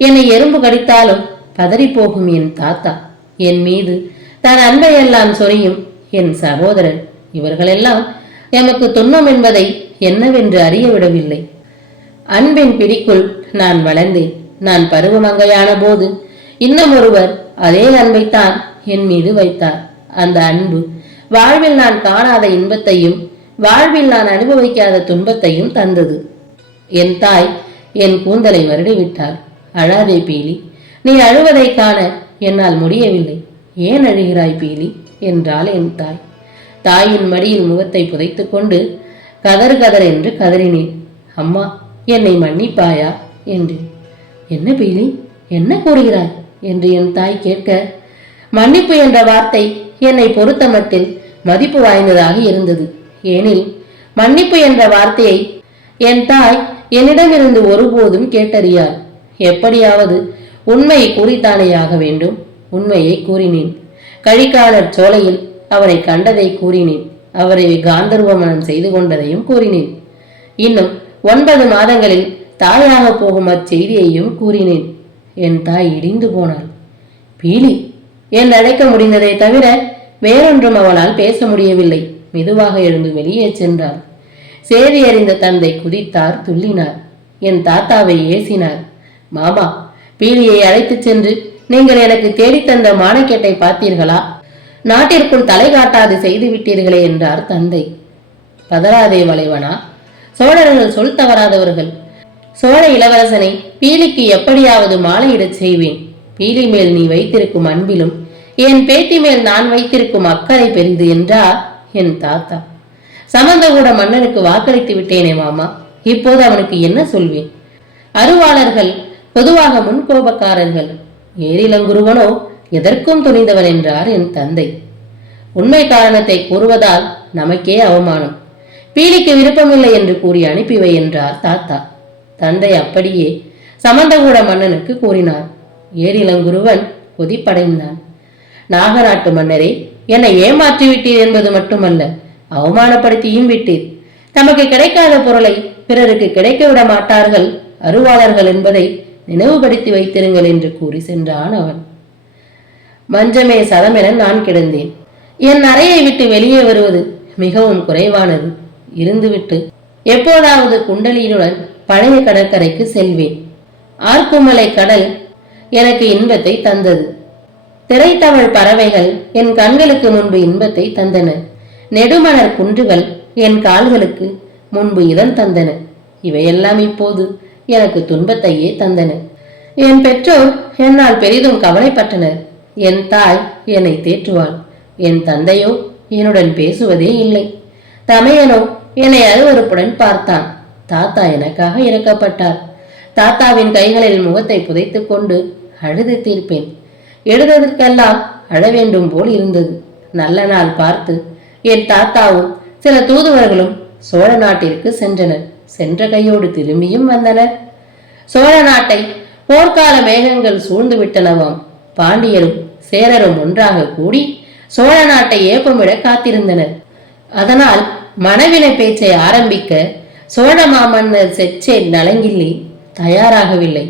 என்னை எறும்பு கடித்தாலும் பதறி போகும் என் தாத்தா, என் மீது தன் அன்பையெல்லாம் சொரியும் என் சகோதரன், இவர்களெல்லாம் எமக்கு துன்பம் என்பதை என்னவென்று அறிய விடவில்லை. அன்பின் பிடிக்குள் நான் வளர்ந்தேன். நான் பருவமங்கையான போது இன்னும் ஒருவர் அதே அன்பைத்தான் என் மீது வைத்தார். அந்த அன்பு வாழ்வில் நான் காணாத இன்பத்தையும் வாழ்வில் நான் அனுபவிக்காத துன்பத்தையும் தந்தது. என் தாய் என் கூந்தலை வருடிவிட்டாள். அழாதே பீலி, நீ அழுவதை காண என்னால் முடியவில்லை. ஏன் அழுகிறாய் பீலி என்றாள் என் தாய். தாயின் மடியில் முகத்தை புதைத்துக் கொண்டு கதறு கதர் என்று கதறினேன். அம்மா, என்னை மன்னிப்பாயா என்று. என்ன பீலி, என்ன கூறுகிறாய் என்று என் தாய் கேட்க, மன்னிப்பு என்ற வார்த்தை என்னை பொறுத்த மட்டில் மதிப்பு வாய்ந்ததாக இருந்தது. ஏனில் மன்னிப்பு என்ற வார்த்தையை என் தாய் என்னிடமிருந்து ஒருபோதும் கேட்டறியாள். எப்படியாவது உண்மையை கூறித்தானேயாக வேண்டும். உண்மையை கூறினேன். கழிக்காலர் சோலையில் அவரை கண்டதை கூறினேன். அவரை காந்தர்வ மனம் செய்து கொண்டதையும் கூறினேன். இன்னும் 9 மாதங்களில் தாயாக போகும் அச்செய்தியையும் கூறினேன். என் தாய் இடிந்து போனாள். பீலி என் அழைக்க முடிந்ததை தவிர வேறொன்றும் அவளால் பேச முடியவில்லை. மெதுவாக எழுந்து வெளியே சென்றாள். சேதி அறிந்த தந்தை குதித்தார், துள்ளினார். என் தாத்தாவை ஏசினார். மாமா, பீலியை அழைத்துச் சென்று நீங்கள் எனக்கு தேடித்தந்த மானக்கேட்டை பார்த்தீர்களா? நாட்டிற்குள் தலை காட்டாது செய்து விட்டீர்களே என்றார் தந்தை. பதறாதே வளைவனா, சோழர்கள் சொல் தவறாதவர்கள். சோழ இளவரசனை பீலிக்கு எப்படியாவது மாலையிடச் செய்வேன். பீலி மேல் நீ வைத்திருக்கும் அன்பிலும் என் பேத்தி மேல் நான் வைத்திருக்கும் அக்கறை பெரிது என்றார் என் தாத்தா. சமந்தகூட மன்னனுக்கு வாக்களித்து விட்டேனே மாமா, இப்போது அவனுக்கு என்ன சொல்வேன்? அருவாளர்கள் பொதுவாக முன்கோபக்காரர்கள். ஏரிலங்குருவனோ எதற்கும் துணிந்தவன் என்றார் என் தந்தை. உண்மை காரணத்தை கூறுவதால் நமக்கே அவமானம். பீலிக்கு விருப்பமில்லை என்று கூறி அனுப்பிவை என்றார் தாத்தா. தந்தை அப்படியே சமந்தகூட மன்னனுக்கு கூறினார். ஏரிலங்குருவன் கொதிப்படைந்தான். நாகநாட்டு மன்னரே, என்னை ஏமாற்றிவிட்டீர் என்பது மட்டுமல்ல, அவமானப்படுத்தியும் விட்டீர். தமக்கு கிடைக்காத பொருளை பிறருக்கு கிடைக்க விட மாட்டார்கள் அருவாளர்கள் என்பதை நினைவுபடுத்தி வைத்திருங்கள் என்று கூறி சென்றான் அவன். மஞ்சமே சதமென நான் கிடந்தேன். என் அறையை விட்டு வெளியே வருவது மிகவும் குறைவானது. இருந்துவிட்டு எப்போதாவது குண்டலியுடன் பழைய கடற்கரைக்கு செல்வேன். ஆர்க்குமலை கடல் எனக்கு இன்பத்தை தந்தது. திரைத்தவழ் பறவைகள் என் கண்களுக்கு முன்பு இன்பத்தை தந்தன. நெடுமணர் குன்றுகள் என் கால்களுக்கு முன்பு இதன் தந்தன. இவையெல்லாம் இப்போது எனக்கு துன்பத்தையே தந்தன. என் பெற்றோர் என்னால் பெரிதும் கவலைப்பட்டனர். என் தாய் என்னை தேற்றுவாள். என் தந்தையோ என்னுடன் பேசுவதே இல்லை. தமையனோ என்னை அருவருப்புடன் பார்த்தான். தாத்தா எனக்காக இறக்கப்பட்டார். தாத்தாவின் கைகளில் முகத்தை புதைத்துக் கொண்டு அழுது தீர்ப்பேன். எழுதுவதற்கெல்லாம் அழ வேண்டும் போல் இருந்தது. நல்ல நாள் பார்த்து என் தாத்தாவும் சில தூதுவர்களும் சோழ நாட்டிற்கு சென்றனர். சென்ற கையோடு திரும்பியும் வந்தனர். சோழ நாட்டை போர்க்கால மேகங்கள் சூழ்ந்து விட்டனவாம். பாண்டியரும் சேரரும் ஒன்றாக கூடி சோழ நாட்டை ஏப்பமிட காத்திருந்தனர். அதனால் மணவினை பேச்சை ஆரம்பிக்க சோழ மாமன்னர் செச்சேன் நலங்கிள்ளி தயாராகவில்லை.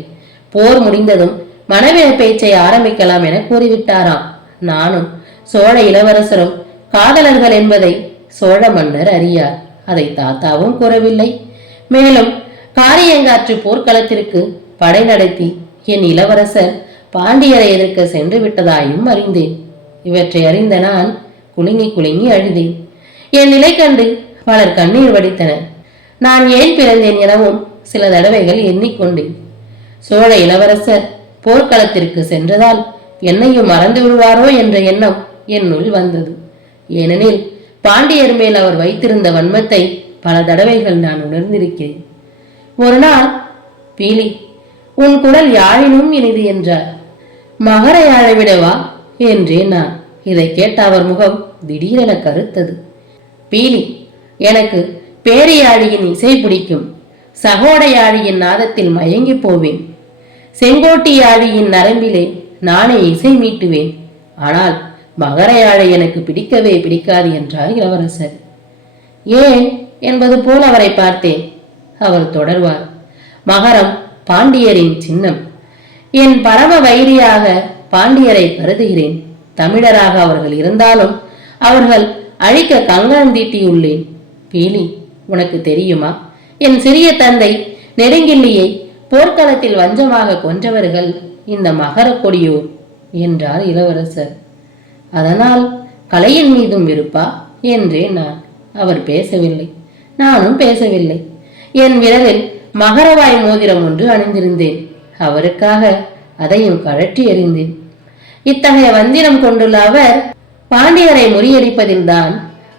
போர் முடிந்ததும் மணவினை பேச்சை ஆரம்பிக்கலாம் என கூறிவிட்டாராம். நானும் சோழ இளவரசரும் காதலர்கள் என்பதை சோழ மன்னர் அறியார். அதை தாத்தாவும் கூறவில்லை. மேலும் காரியங்காற்று போர்க்களத்திற்கு படை நடத்தி என் இளவரசர் பாண்டியரை எதிர்க்க சென்று விட்டதாயும் அறிந்தேன். இவற்றை அறிந்த நான் குலுங்கி குலுங்கி அழுதேன். என் நிலை கண்டு பலர் கண்ணீர் வடித்தனர். நான் ஏன் பிறந்தேன் எனவும் சில தடவைகள் எண்ணிக்கொண்டேன். சோழ இளவரசர் போர்க்களத்திற்கு சென்றதால் என்னையும் மறந்து விடுவாரோ என்ற எண்ணம் என்னுள் வந்தது. ஏனெனில் பாண்டியர் மேல் அவர் வைத்திருந்த வன்மத்தை பல தடவைகள் நான் உணர்ந்திருக்கிறேன். ஒரு நாள், பீலி, உன் குரல் யாழினும் இனிது என்றார். மகர யாழை விடவா என்றேன் நான். இதை கேட்ட அவர் முகம் திடீரென கருத்தது. பீலி, எனக்கு பேரியாழியின் இசை பிடிக்கும். சகோடையாழியின் நாதத்தில் மயங்கி போவேன். செங்கோட்டி யாழியின் நரம்பிலே நானே இசை மீட்டுவேன். ஆனால் மகர யாழை எனக்கு பிடிக்கவே பிடிக்காது என்றார் இளவரசர். ஏன் என்பது போல் அவரை பார்த்தேன். அவர் தொடர்வார். மகரம் பாண்டியரின் சின்னம். என் பரம வைரியாக பாண்டியரை கருதுகிறேன். தமிழராக அவர்கள் இருந்தாலும் அவர்கள் அழிக்க கங்கணம் தீட்டியுள்ளேன். பீலி, உனக்கு தெரியுமா, என் சிறிய தந்தை நெடுங்கிள்ளியை போர்க்களத்தில் வஞ்சமாக கொன்றவர்கள் இந்த மகர கொடியோர் என்றார் இளவரசர். அதனால் கலையின் மீதும் விருப்பா என்றேன் நான். அவர் பேசவில்லை, நானும் பேசவில்லை. என் விரலில் மகரவாய் மோதிரம் ஒன்று அணிந்திருந்தேன். அவருக்காக அதையும் கழற்றி எறிந்தேன். இத்தகைய வந்திரம் கொண்டுள்ள அவர் பாண்டியரை முறியடிப்பதில்தான்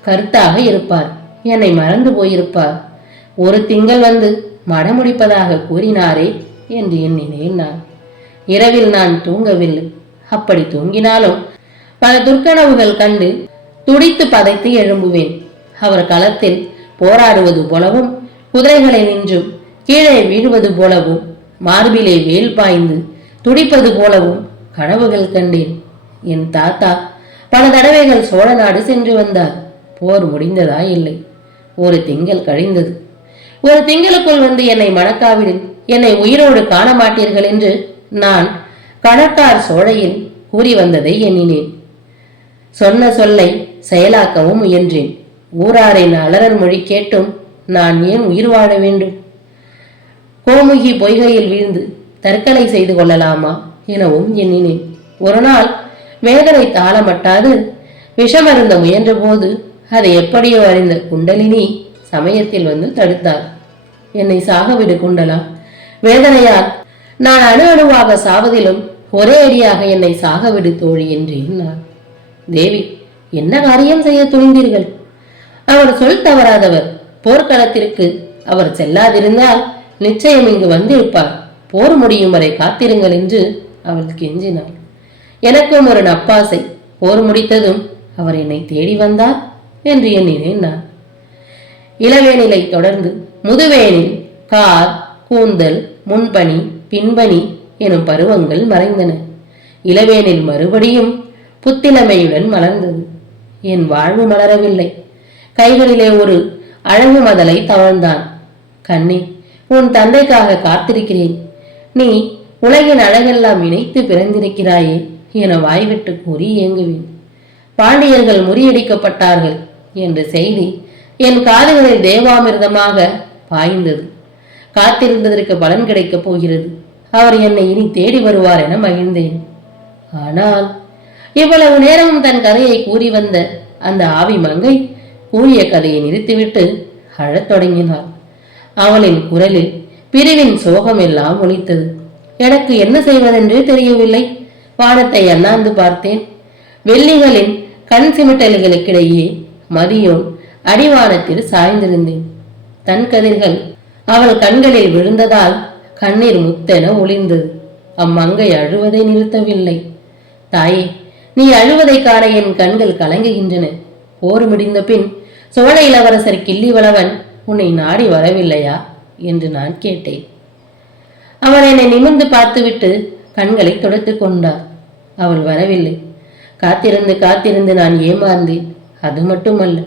கருத்தாக இருப்பார். என்னை மறந்து போயிருப்பார். ஒரு திங்கள் வந்து மடமுடிப்பதாக கூறினாரே என்று எண்ணினேன் நான். இரவில் நான் தூங்கவில்லை. அப்படி தூங்கினாலும் பல துர்க்கனவுகள் கண்டு துடித்து பதைத்து எழும்புவேன். அவர் களத்தில் போராடுவது போலவும், குதிரைகளை நின்றும் கீழே வீழுவது போலவும், மார்பிலே வேல் பாய்ந்து துடிப்பது போலவும் கனவுகள் கண்டேன். என் தாத்தா பல தடவைகள் சோழ நாடு சென்று வந்தார். போர் முடிந்ததா? இல்லை. ஒரு திங்கள் கழிந்தது. ஒரு திங்களுக்குள் வந்து என்னை மணக்காவிடில் என்னை உயிரோடு காண மாட்டீர்கள் என்று நான் கடற்கார் சோழையில் கூறி வந்ததை எண்ணினேன். சொன்ன சொல்லை செயலாக்கவும் முயன்றேன். ஊராரின் அலறல் மொழி கேட்டும் நான் ஏன் உயிர் வாழ வேண்டும்? கோமுகி பொய்கையில் வீழ்ந்து தற்கொலை செய்து கொள்ளலாமா எனவும் எண்ணினேன். ஒரு நாள் வேதனை தாளமட்டாது விஷமருந்த முயன்ற போது அதை எப்படியோ அறிந்த குண்டலினி சமயத்தில் வந்து தடுத்தார். என்னை சாகவிடு குண்டலா, வேதனையால் நான் அணு அணுவாக சாவதிலும் ஒரே அடியாக என்னை சாகவிடு தோழி என்றேன் நான். தேவி, என்ன காரியம் செய்ய துணிந்தீர்கள்? அவர் சொல் தவறாதவர். போர்க்களத்திற்கு அவர் செல்லாதிருந்தால் நிச்சயம் இங்கு வந்திருப்பார். போர் முடியும் வரை காத்திருங்கள் என்று அவள் கெஞ்சினாள். எனக்கும் ஒரு நப்பாசை. போர் முடித்ததும் அவர் என்னை தேடி வந்தார் என்று எண்ணினேன் நான். இளவேனிலை தொடர்ந்து முதுவேனில் கார், கூந்தல், முன்பனி, பின்பனி எனும் பருவங்கள் மறைந்தன. இளவேனில் மறுபடியும் புத்திலமையுடன் மலர்ந்தது. என் வாழ்வு மலரவில்லை. கைகளிலே ஒரு அழகு மதலை தவழ்ந்தான். கண்ணே, உன் தந்தைக்காக காத்திருக்கிறேன். நீ உலகின் அழகெல்லாம் இணைத்து பிறந்திருக்கிறாயே என வாய்விட்டு கூறி ஏங்குவேன். பாண்டியர்கள் முறியடிக்கப்பட்டார்கள் என்ற செய்தி என் காதுகளில் தேவாமிர்தமாக பாய்ந்தது. காத்திருந்ததற்கு பலன் கிடைக்கப் போகிறது. அவர் என்னை இனி தேடி வருவார் என மகிழ்ந்தேன். ஆனால் இவ்வளவு நேரமும் தன் கதையை கூறி வந்த அந்த ஆவி மங்கை கூறிய கதையை நிறுத்திவிட்டு அழத் தொடங்கினாள். அவளின் குரலில் பிரிவின் சோகம் எல்லாம் ஒலித்தது. எனக்கு என்ன செய்வதென்றே தெரியவில்லை. வானத்தை அண்ணாந்து பார்த்தேன். வெள்ளிகளின் கண் சிமிட்டல்களுக்கிடையே மதியோன் அடிவானத்தில் சாய்ந்திருந்தேன். தன் கதிர்கள் அவள் கண்களில் விழுந்ததால் கண்ணீர் முத்தென ஒளிர்ந்தது. அம்மங்கை அழுவதை நிறுத்தவில்லை. தாயே, நீ அழுவதை காண என் கண்கள் கலங்குகின்றன. போர் முடிந்த பின் சோழ இளவரசர் கிள்ளிவளவன் உன்னை நாடி வரவில்லையா என்று நான் கேட்டேன். அவர் என்னை நிமிர்ந்து பார்த்துவிட்டு கண்களை துடைத்து கொண்டார். அவள் வரவில்லை. காத்திருந்து காத்திருந்து நான் ஏமாந்தேன். அது மட்டுமல்ல,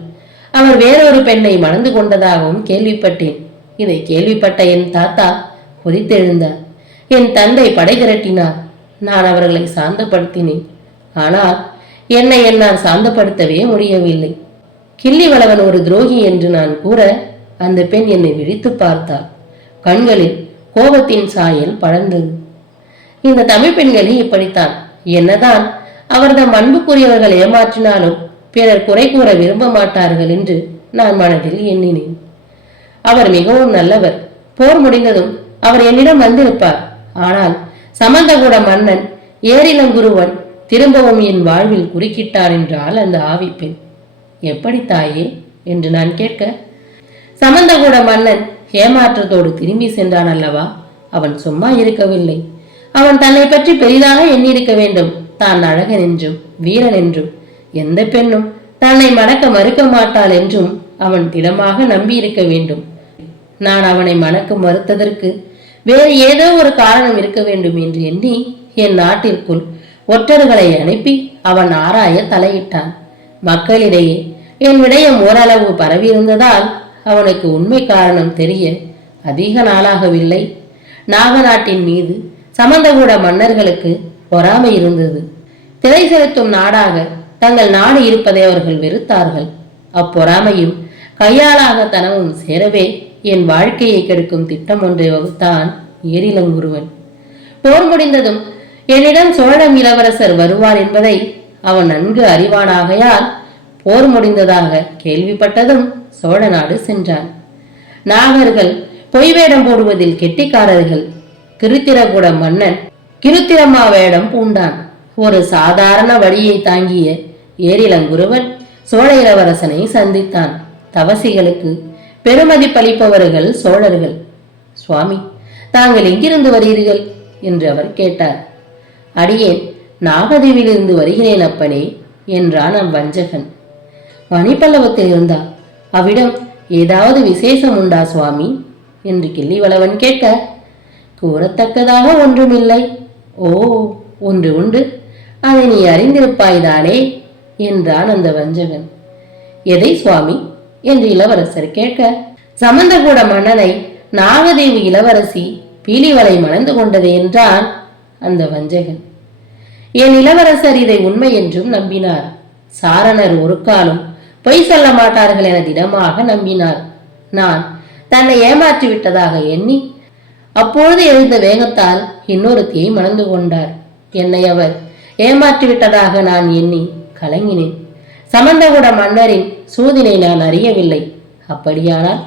அவர் வேறொரு பெண்ணை மணந்து கொண்டதாகவும் கேள்விப்பட்டேன். இதை கேள்விப்பட்ட என் தாத்தா கொதித்தெழுந்தார். என் தந்தை படை திரட்டினார். நான் அவர்களை சாந்தப்படுத்தினேன். ஆனால் என்னை என்னால் சாந்தப்படுத்தவே முடியவில்லை. கிள்ளிவளவன் ஒரு துரோகி என்று நான் கூற அந்த பெண் என்னை விழித்து பார்த்தாள். கண்களில் கோபத்தின் சாயல் படர்ந்தது. இந்த தமிழ் பெண்களே இப்படித்தான். என்னதான் அவர்தம் அன்புக்குரியவர்கள் ஏமாற்றினாலும் பிறர் குறை கூற விரும்ப மாட்டார்கள் என்று நான் மனதில் எண்ணினேன். அவர் மிகவும் நல்லவர். போர் முடிந்ததும் அவர் என்னிடம் வந்திருப்பார். ஆனால் சமந்தகுட மன்னன் ஏரிலங்குருவன் திரும்பவும் என் வாழ்வில் குறுக்கிட்டார் என்றால் அந்த ஆவி பெண். எப்படி தாயே என்று நான் கேட்க, சமந்தகூட மன்னன் ஏமாற்றத்தோடு திரும்பி சென்றான் அல்லவா, அவன் சும்மா இருக்கவில்லை. அவன் தன்னை பற்றி பெரிதாக எண்ணியிருக்க வேண்டும். தான் அழகன் என்றும் வீரன் என்றும் எந்த பெண்ணும் தன்னை மணக்க மறுக்க மாட்டாள் என்றும் அவன் திடமாக நம்பி இருக்க வேண்டும். நான் அவனை மணக்க மறுத்ததற்கு வேறு ஏதோ ஒரு காரணம் இருக்க வேண்டும் என்று எண்ணி என் நாட்டிற்குள் ஒற்றர்களை அனுப்பி அவன் ஆராய தலையிட்டான். மக்களிடையே என் விடயம் ஓரளவு பரவியிருந்ததால் அவனுக்கு உண்மை காரணம் தெரிய அதிக நாளாகவில்லை. நாகநாட்டின் மீது சமந்தகூட மன்னர்களுக்கு பொறாமை இருந்தது. திரை செலுத்தும் நாடாக தங்கள் நாடு இருப்பதை அவர்கள் வெறுத்தார்கள். அப்பொறாமையும் கையாளாகத்தனமும் சேரவே என் வாழ்க்கையை கெடுக்கும் திட்டம் ஒன்றை வகுத்தான் ஏரிலங்குருவன். போர் முடிந்ததும் என்னிடம் சோழம் இளவரசர் வருவார் என்பதை அவன் நன்கு அறிவானாகையால் போர் முடிந்ததாக கேள்விப்பட்டதும் சோழ நாடு சென்றான். நாகர்கள் பொய் வேடம் போடுவதில் கெட்டிக்காரர்கள். கிருத்திரகூட மன்னன் கிருத்திரமா வேடம் பூண்டான். ஒரு சாதாரண வழியை தாங்கிய ஏரிலங்குருவன் சோழ இளவரசனை சந்தித்தான். தவசிகளுக்கு பெருமதிப்பளிப்பவர்கள் சோழர்கள். சுவாமி, தாங்கள் எங்கிருந்து வருகிறீர்கள் என்று அவர் கேட்டார். அடியேன் நாகதேவிலிருந்து வருகிறேன் அப்பனே என்றான் அவ்வஞ்சகன். மணிப்பல்லவத்தில் இருந்தா? அவ்விடம் ஏதாவது விசேஷம் உண்டா சுவாமி என்று கிள்ளிவளவன் கேட்க, கூறத்தக்கதாக ஒன்றுமில்லை. ஓ, ஒன்று உண்டு, அதை நீ அறிந்திருப்பாய்தானே என்றான் அந்த வஞ்சகன். எதை சுவாமி என்று இளவரசர் கேட்க, சமந்தகூட மன்னனை நாகதேவி இளவரசி பீலிவளை மணந்து கொண்டது என்றான் அந்த வஞ்சகன். என் இளவரசர் இதை உண்மை என்றும் நம்பினார். சாரணர் ஒரு காலம் பொய் சொல்ல மாட்டார்கள் என திடமாக நம்பினார். நான் தன்னை ஏமாற்றி விட்டதாக எண்ணி அப்பொழுது எழுந்த வேகத்தால் இன்னொருத்தியை மணந்து கொண்டார். என்னை அவர் ஏமாற்றிவிட்டதாக நான் எண்ணி கலங்கினேன். சமந்தகூட மன்னரின் சூதினை நான் அறியவில்லை. அப்படியானால்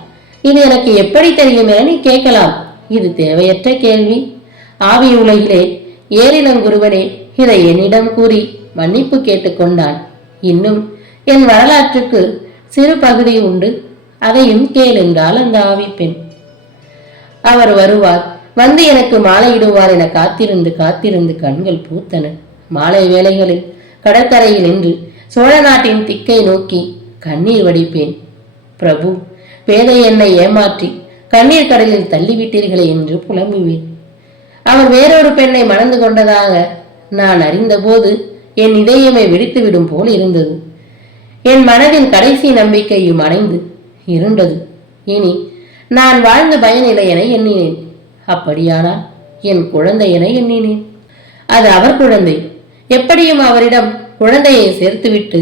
இது எனக்கு எப்படி தெரியும் என நீ கேட்கலாம். இது தேவையற்ற கேள்வி. ஆவி உலகிலே ஏரிலங்குருவனே இதை என்னிடம் கூறி மன்னிப்பு கேட்டுக்கொண்டான். இன்னும் என் வரலாற்றுக்கு சிறு பகுதி உண்டு, அதையும் கேள் என்றால் அந்த ஆவி பெண். அவர் வருவார், வந்து எனக்கு மாலையிடுவார் என காத்திருந்து காத்திருந்து கண்கள் பூத்தன. மாலை வேளைகளில் கடற்கரையில் நின்று சோழ நாட்டின் திக்கை நோக்கி கண்ணீர் வடிப்பேன். பிரபு, பேதை என்னை ஏமாற்றி கண்ணீர் கடலில் தள்ளிவிட்டீர்களே என்று புலம்புவேன். அவர் வேறொரு பெண்ணை மணந்து கொண்டதாக நான் அறிந்தபோது என் இதயமே வெடித்துவிடும் போல் இருந்தது. என் மனதின் கடைசி நம்பிக்கையும் அடைந்து இருண்டது. இனி நான் வாழ்ந்த பயனில்லை என எண்ணினேன். அப்படியானால் என் குழந்தை என எண்ணினேன். அது அவர் குழந்தை. எப்படியும் அவரிடம் குழந்தையை சேர்த்துவிட்டு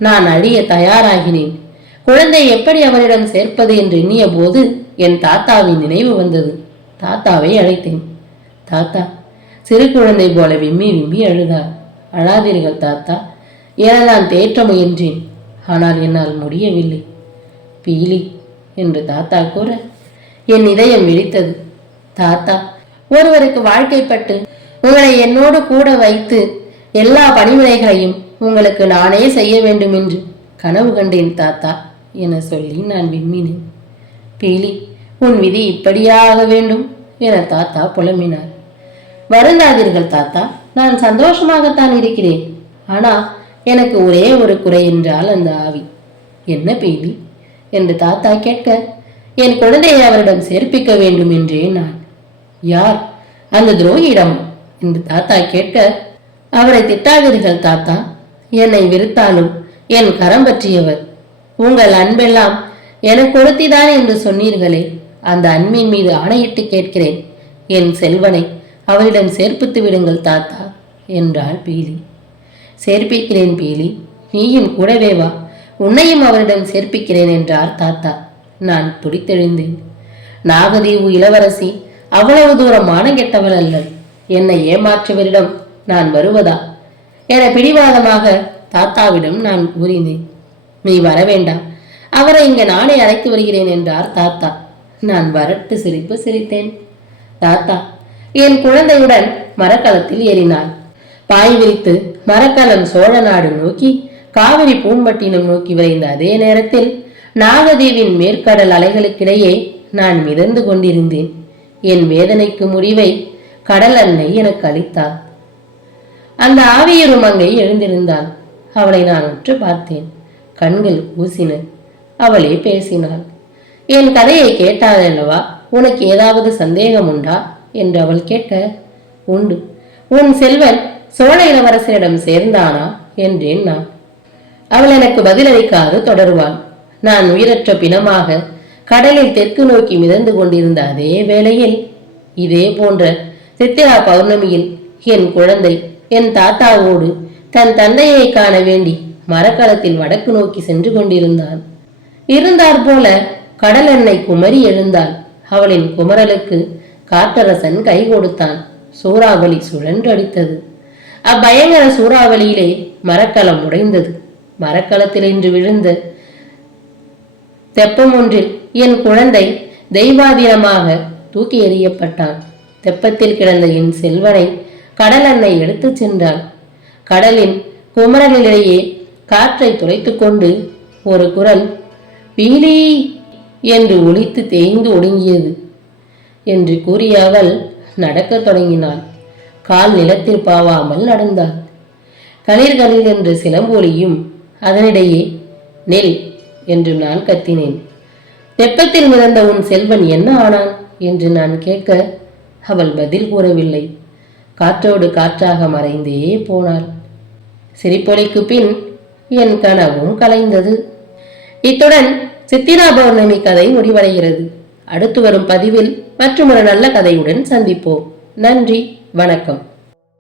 நான் அழிய தயாராகினேன். குழந்தை எப்படி அவரிடம் சேர்ப்பது என்று எண்ணிய போது என் தாத்தாவின் நினைவு வந்தது. தாத்தாவை அழைத்தேன். தாத்தா, சிறு குழந்தை போல விம்மி விம்மி அழுதார். அழாதீர்கள் தாத்தா என நான் தேற்ற முயன்றேன். ஆனால் என்னால் முடியவில்லை. பீலி என்று தாத்தா கூற என் இதயம் விழித்தது. தாத்தா, ஒருவருக்கு வாழ்க்கைப்பட்டு உங்களை என்னோடு கூட வைத்து எல்லா பணிமுறைகளையும் உங்களுக்கு நானே செய்ய வேண்டும் என்று கனவு கண்டேன் தாத்தா என சொல்லி நான் விம்மினேன். பீலி, உன் விதி இப்படியாக வேண்டும் என தாத்தா புலம்பினார். வருந்தாதீர்கள் தாத்தா, நான் சந்தோஷமாகத்தான் இருக்கிறேன். ஆனா எனக்கு ஒரே ஒரு குறை என்றால் அந்த ஆவி. என்ன பீலி என்று தாத்தா கேட்க, என் குழந்தையை அவரிடம் சேர்ப்பிக்க வேண்டும் என்றேன் நான். யார்? அந்த துரோகியிடம் என்று தாத்தா கேட்க, அவரை திட்டாதீர்கள் தாத்தா. என்னை வெறுத்தாலும் என் கரம் பற்றியவர். உங்கள் அன்பெல்லாம் எனக்கு கொடுத்திதான் என்று சொன்னீர்களே, அந்த அன்பின் மீது ஆணையிட்டு கேட்கிறேன். என் செல்வனை அவரிடம் சேர்ப்பித்து விடுங்கள் தாத்தா என்றாள் பீலி. சேர்ப்பிக்கிறேன் பீலி, நீயும் கூடவே வா, உன்னையும் அவரிடம் சேர்ப்பிக்கிறேன் என்றார் தாத்தா. நான் துடித்தெழுந்தேன். நாகதேவு இளவரசி அவ்வளவு தூரம் மானங்கெட்டவள் அல்ல. என்னை ஏமாற்றுவரிடம் நான் வருவதா என பிடிவாதமாக தாத்தாவிடம் நான் கூறினேன். நீ வரவேண்டாம், அவரை இங்க நானே அழைத்து வருகிறேன் என்றார் தாத்தா. நான் வரட்டு சிரிப்பு சிரித்தேன். தாத்தா என் குழந்தையுடன் மரக்கலத்தில் ஏறினார். பாய் விரித்து மரக்கலம் சோழ நாடு நோக்கி காவிரி பூம்பட்டினம் நோக்கி விரைந்த அதே நேரத்தில் நாகதேவின் மேற்கடல் அலைகளுக்கிடையே நான் மிதந்து கொண்டிருந்தேன். என் வேதனைக்கு முடிவை கடல் அன்னை எனக்கு அளித்தாள். அந்த ஆவியரும் அங்கே எழுந்திருந்தாள். அவளை நான் உற்று பார்த்தேன். கண்கள் கூசின. அவளே பேசினாள். என் கதையை கேட்டாள் அல்லவா? உனக்கு ஏதாவது சந்தேகம் உண்டா என்று அவள் கேட்க, உண்டு. உன் செல்வன் சோழ இளவரசரிடம் சேர்ந்தானா என்றேன் நான். அவள் எனக்கு பதிலளிக்காது தொடருவாள். நான் உயிரற்ற பிணமாக கடலில் தெற்கு நோக்கி மிதந்து கொண்டிருந்த அதே வேளையில், இதே போன்ற சித்திரா பௌர்ணமியில் என் குழந்தை என் தாத்தாவோடு தன் தந்தையை காண வேண்டி மரக்களத்தில் வடக்கு நோக்கி சென்று கொண்டிருந்தான். இருந்தாற் போல கடல் எண்ணெய் குமரி எழுந்தாள். அவளின் குமரலுக்கு காட்டரசன் கை கொடுத்தான். சூறாவளி சுழன்றடித்தது. அப்பயங்கர சூறாவளியிலே மரக்களம் உடைந்தது. மரக்களத்தில் இன்று விழுந்த தெப்பம் ஒன்றில் என் குழந்தை தெய்வாதீனமாக தூக்கி எறியப்பட்டான். தெப்பத்தில் கிடந்த என் செல்வனை கடல் அன்னை எடுத்துச் சென்றாள். கடலின் குமரலிலேயே காற்றை துளைத்து கொண்டு ஒரு குரல் பீலி என்று ஒலித்து தேய்ந்து ஒடுங்கியது என்று கூறிய அவள் நடக்கத் தொடங்கினாள். கால் நிலத்தில் பாவாமல் நடந்தாள். களிர் களிர் என்று சிலம்பொலியும் அதனிடையே நெல் என்று நான் கத்தினேன். தெப்பத்தில் மிதந்த உன் செல்வன் என்ன ஆனான் என்று நான் கேட்க அவள் பதில் கூறவில்லை. காற்றோடு காற்றாக மறைந்தே போனாள். சிரிப்பொலிக்கு பின் என் கனவும் கலைந்தது. இத்துடன் சித்திரா பௌர்ணமி கதை முடிவடைகிறது. அடுத்து வரும் பதிவில் மற்றொரு நல்ல கதையுடன் சந்திப்போம். நன்றி, வணக்கம்.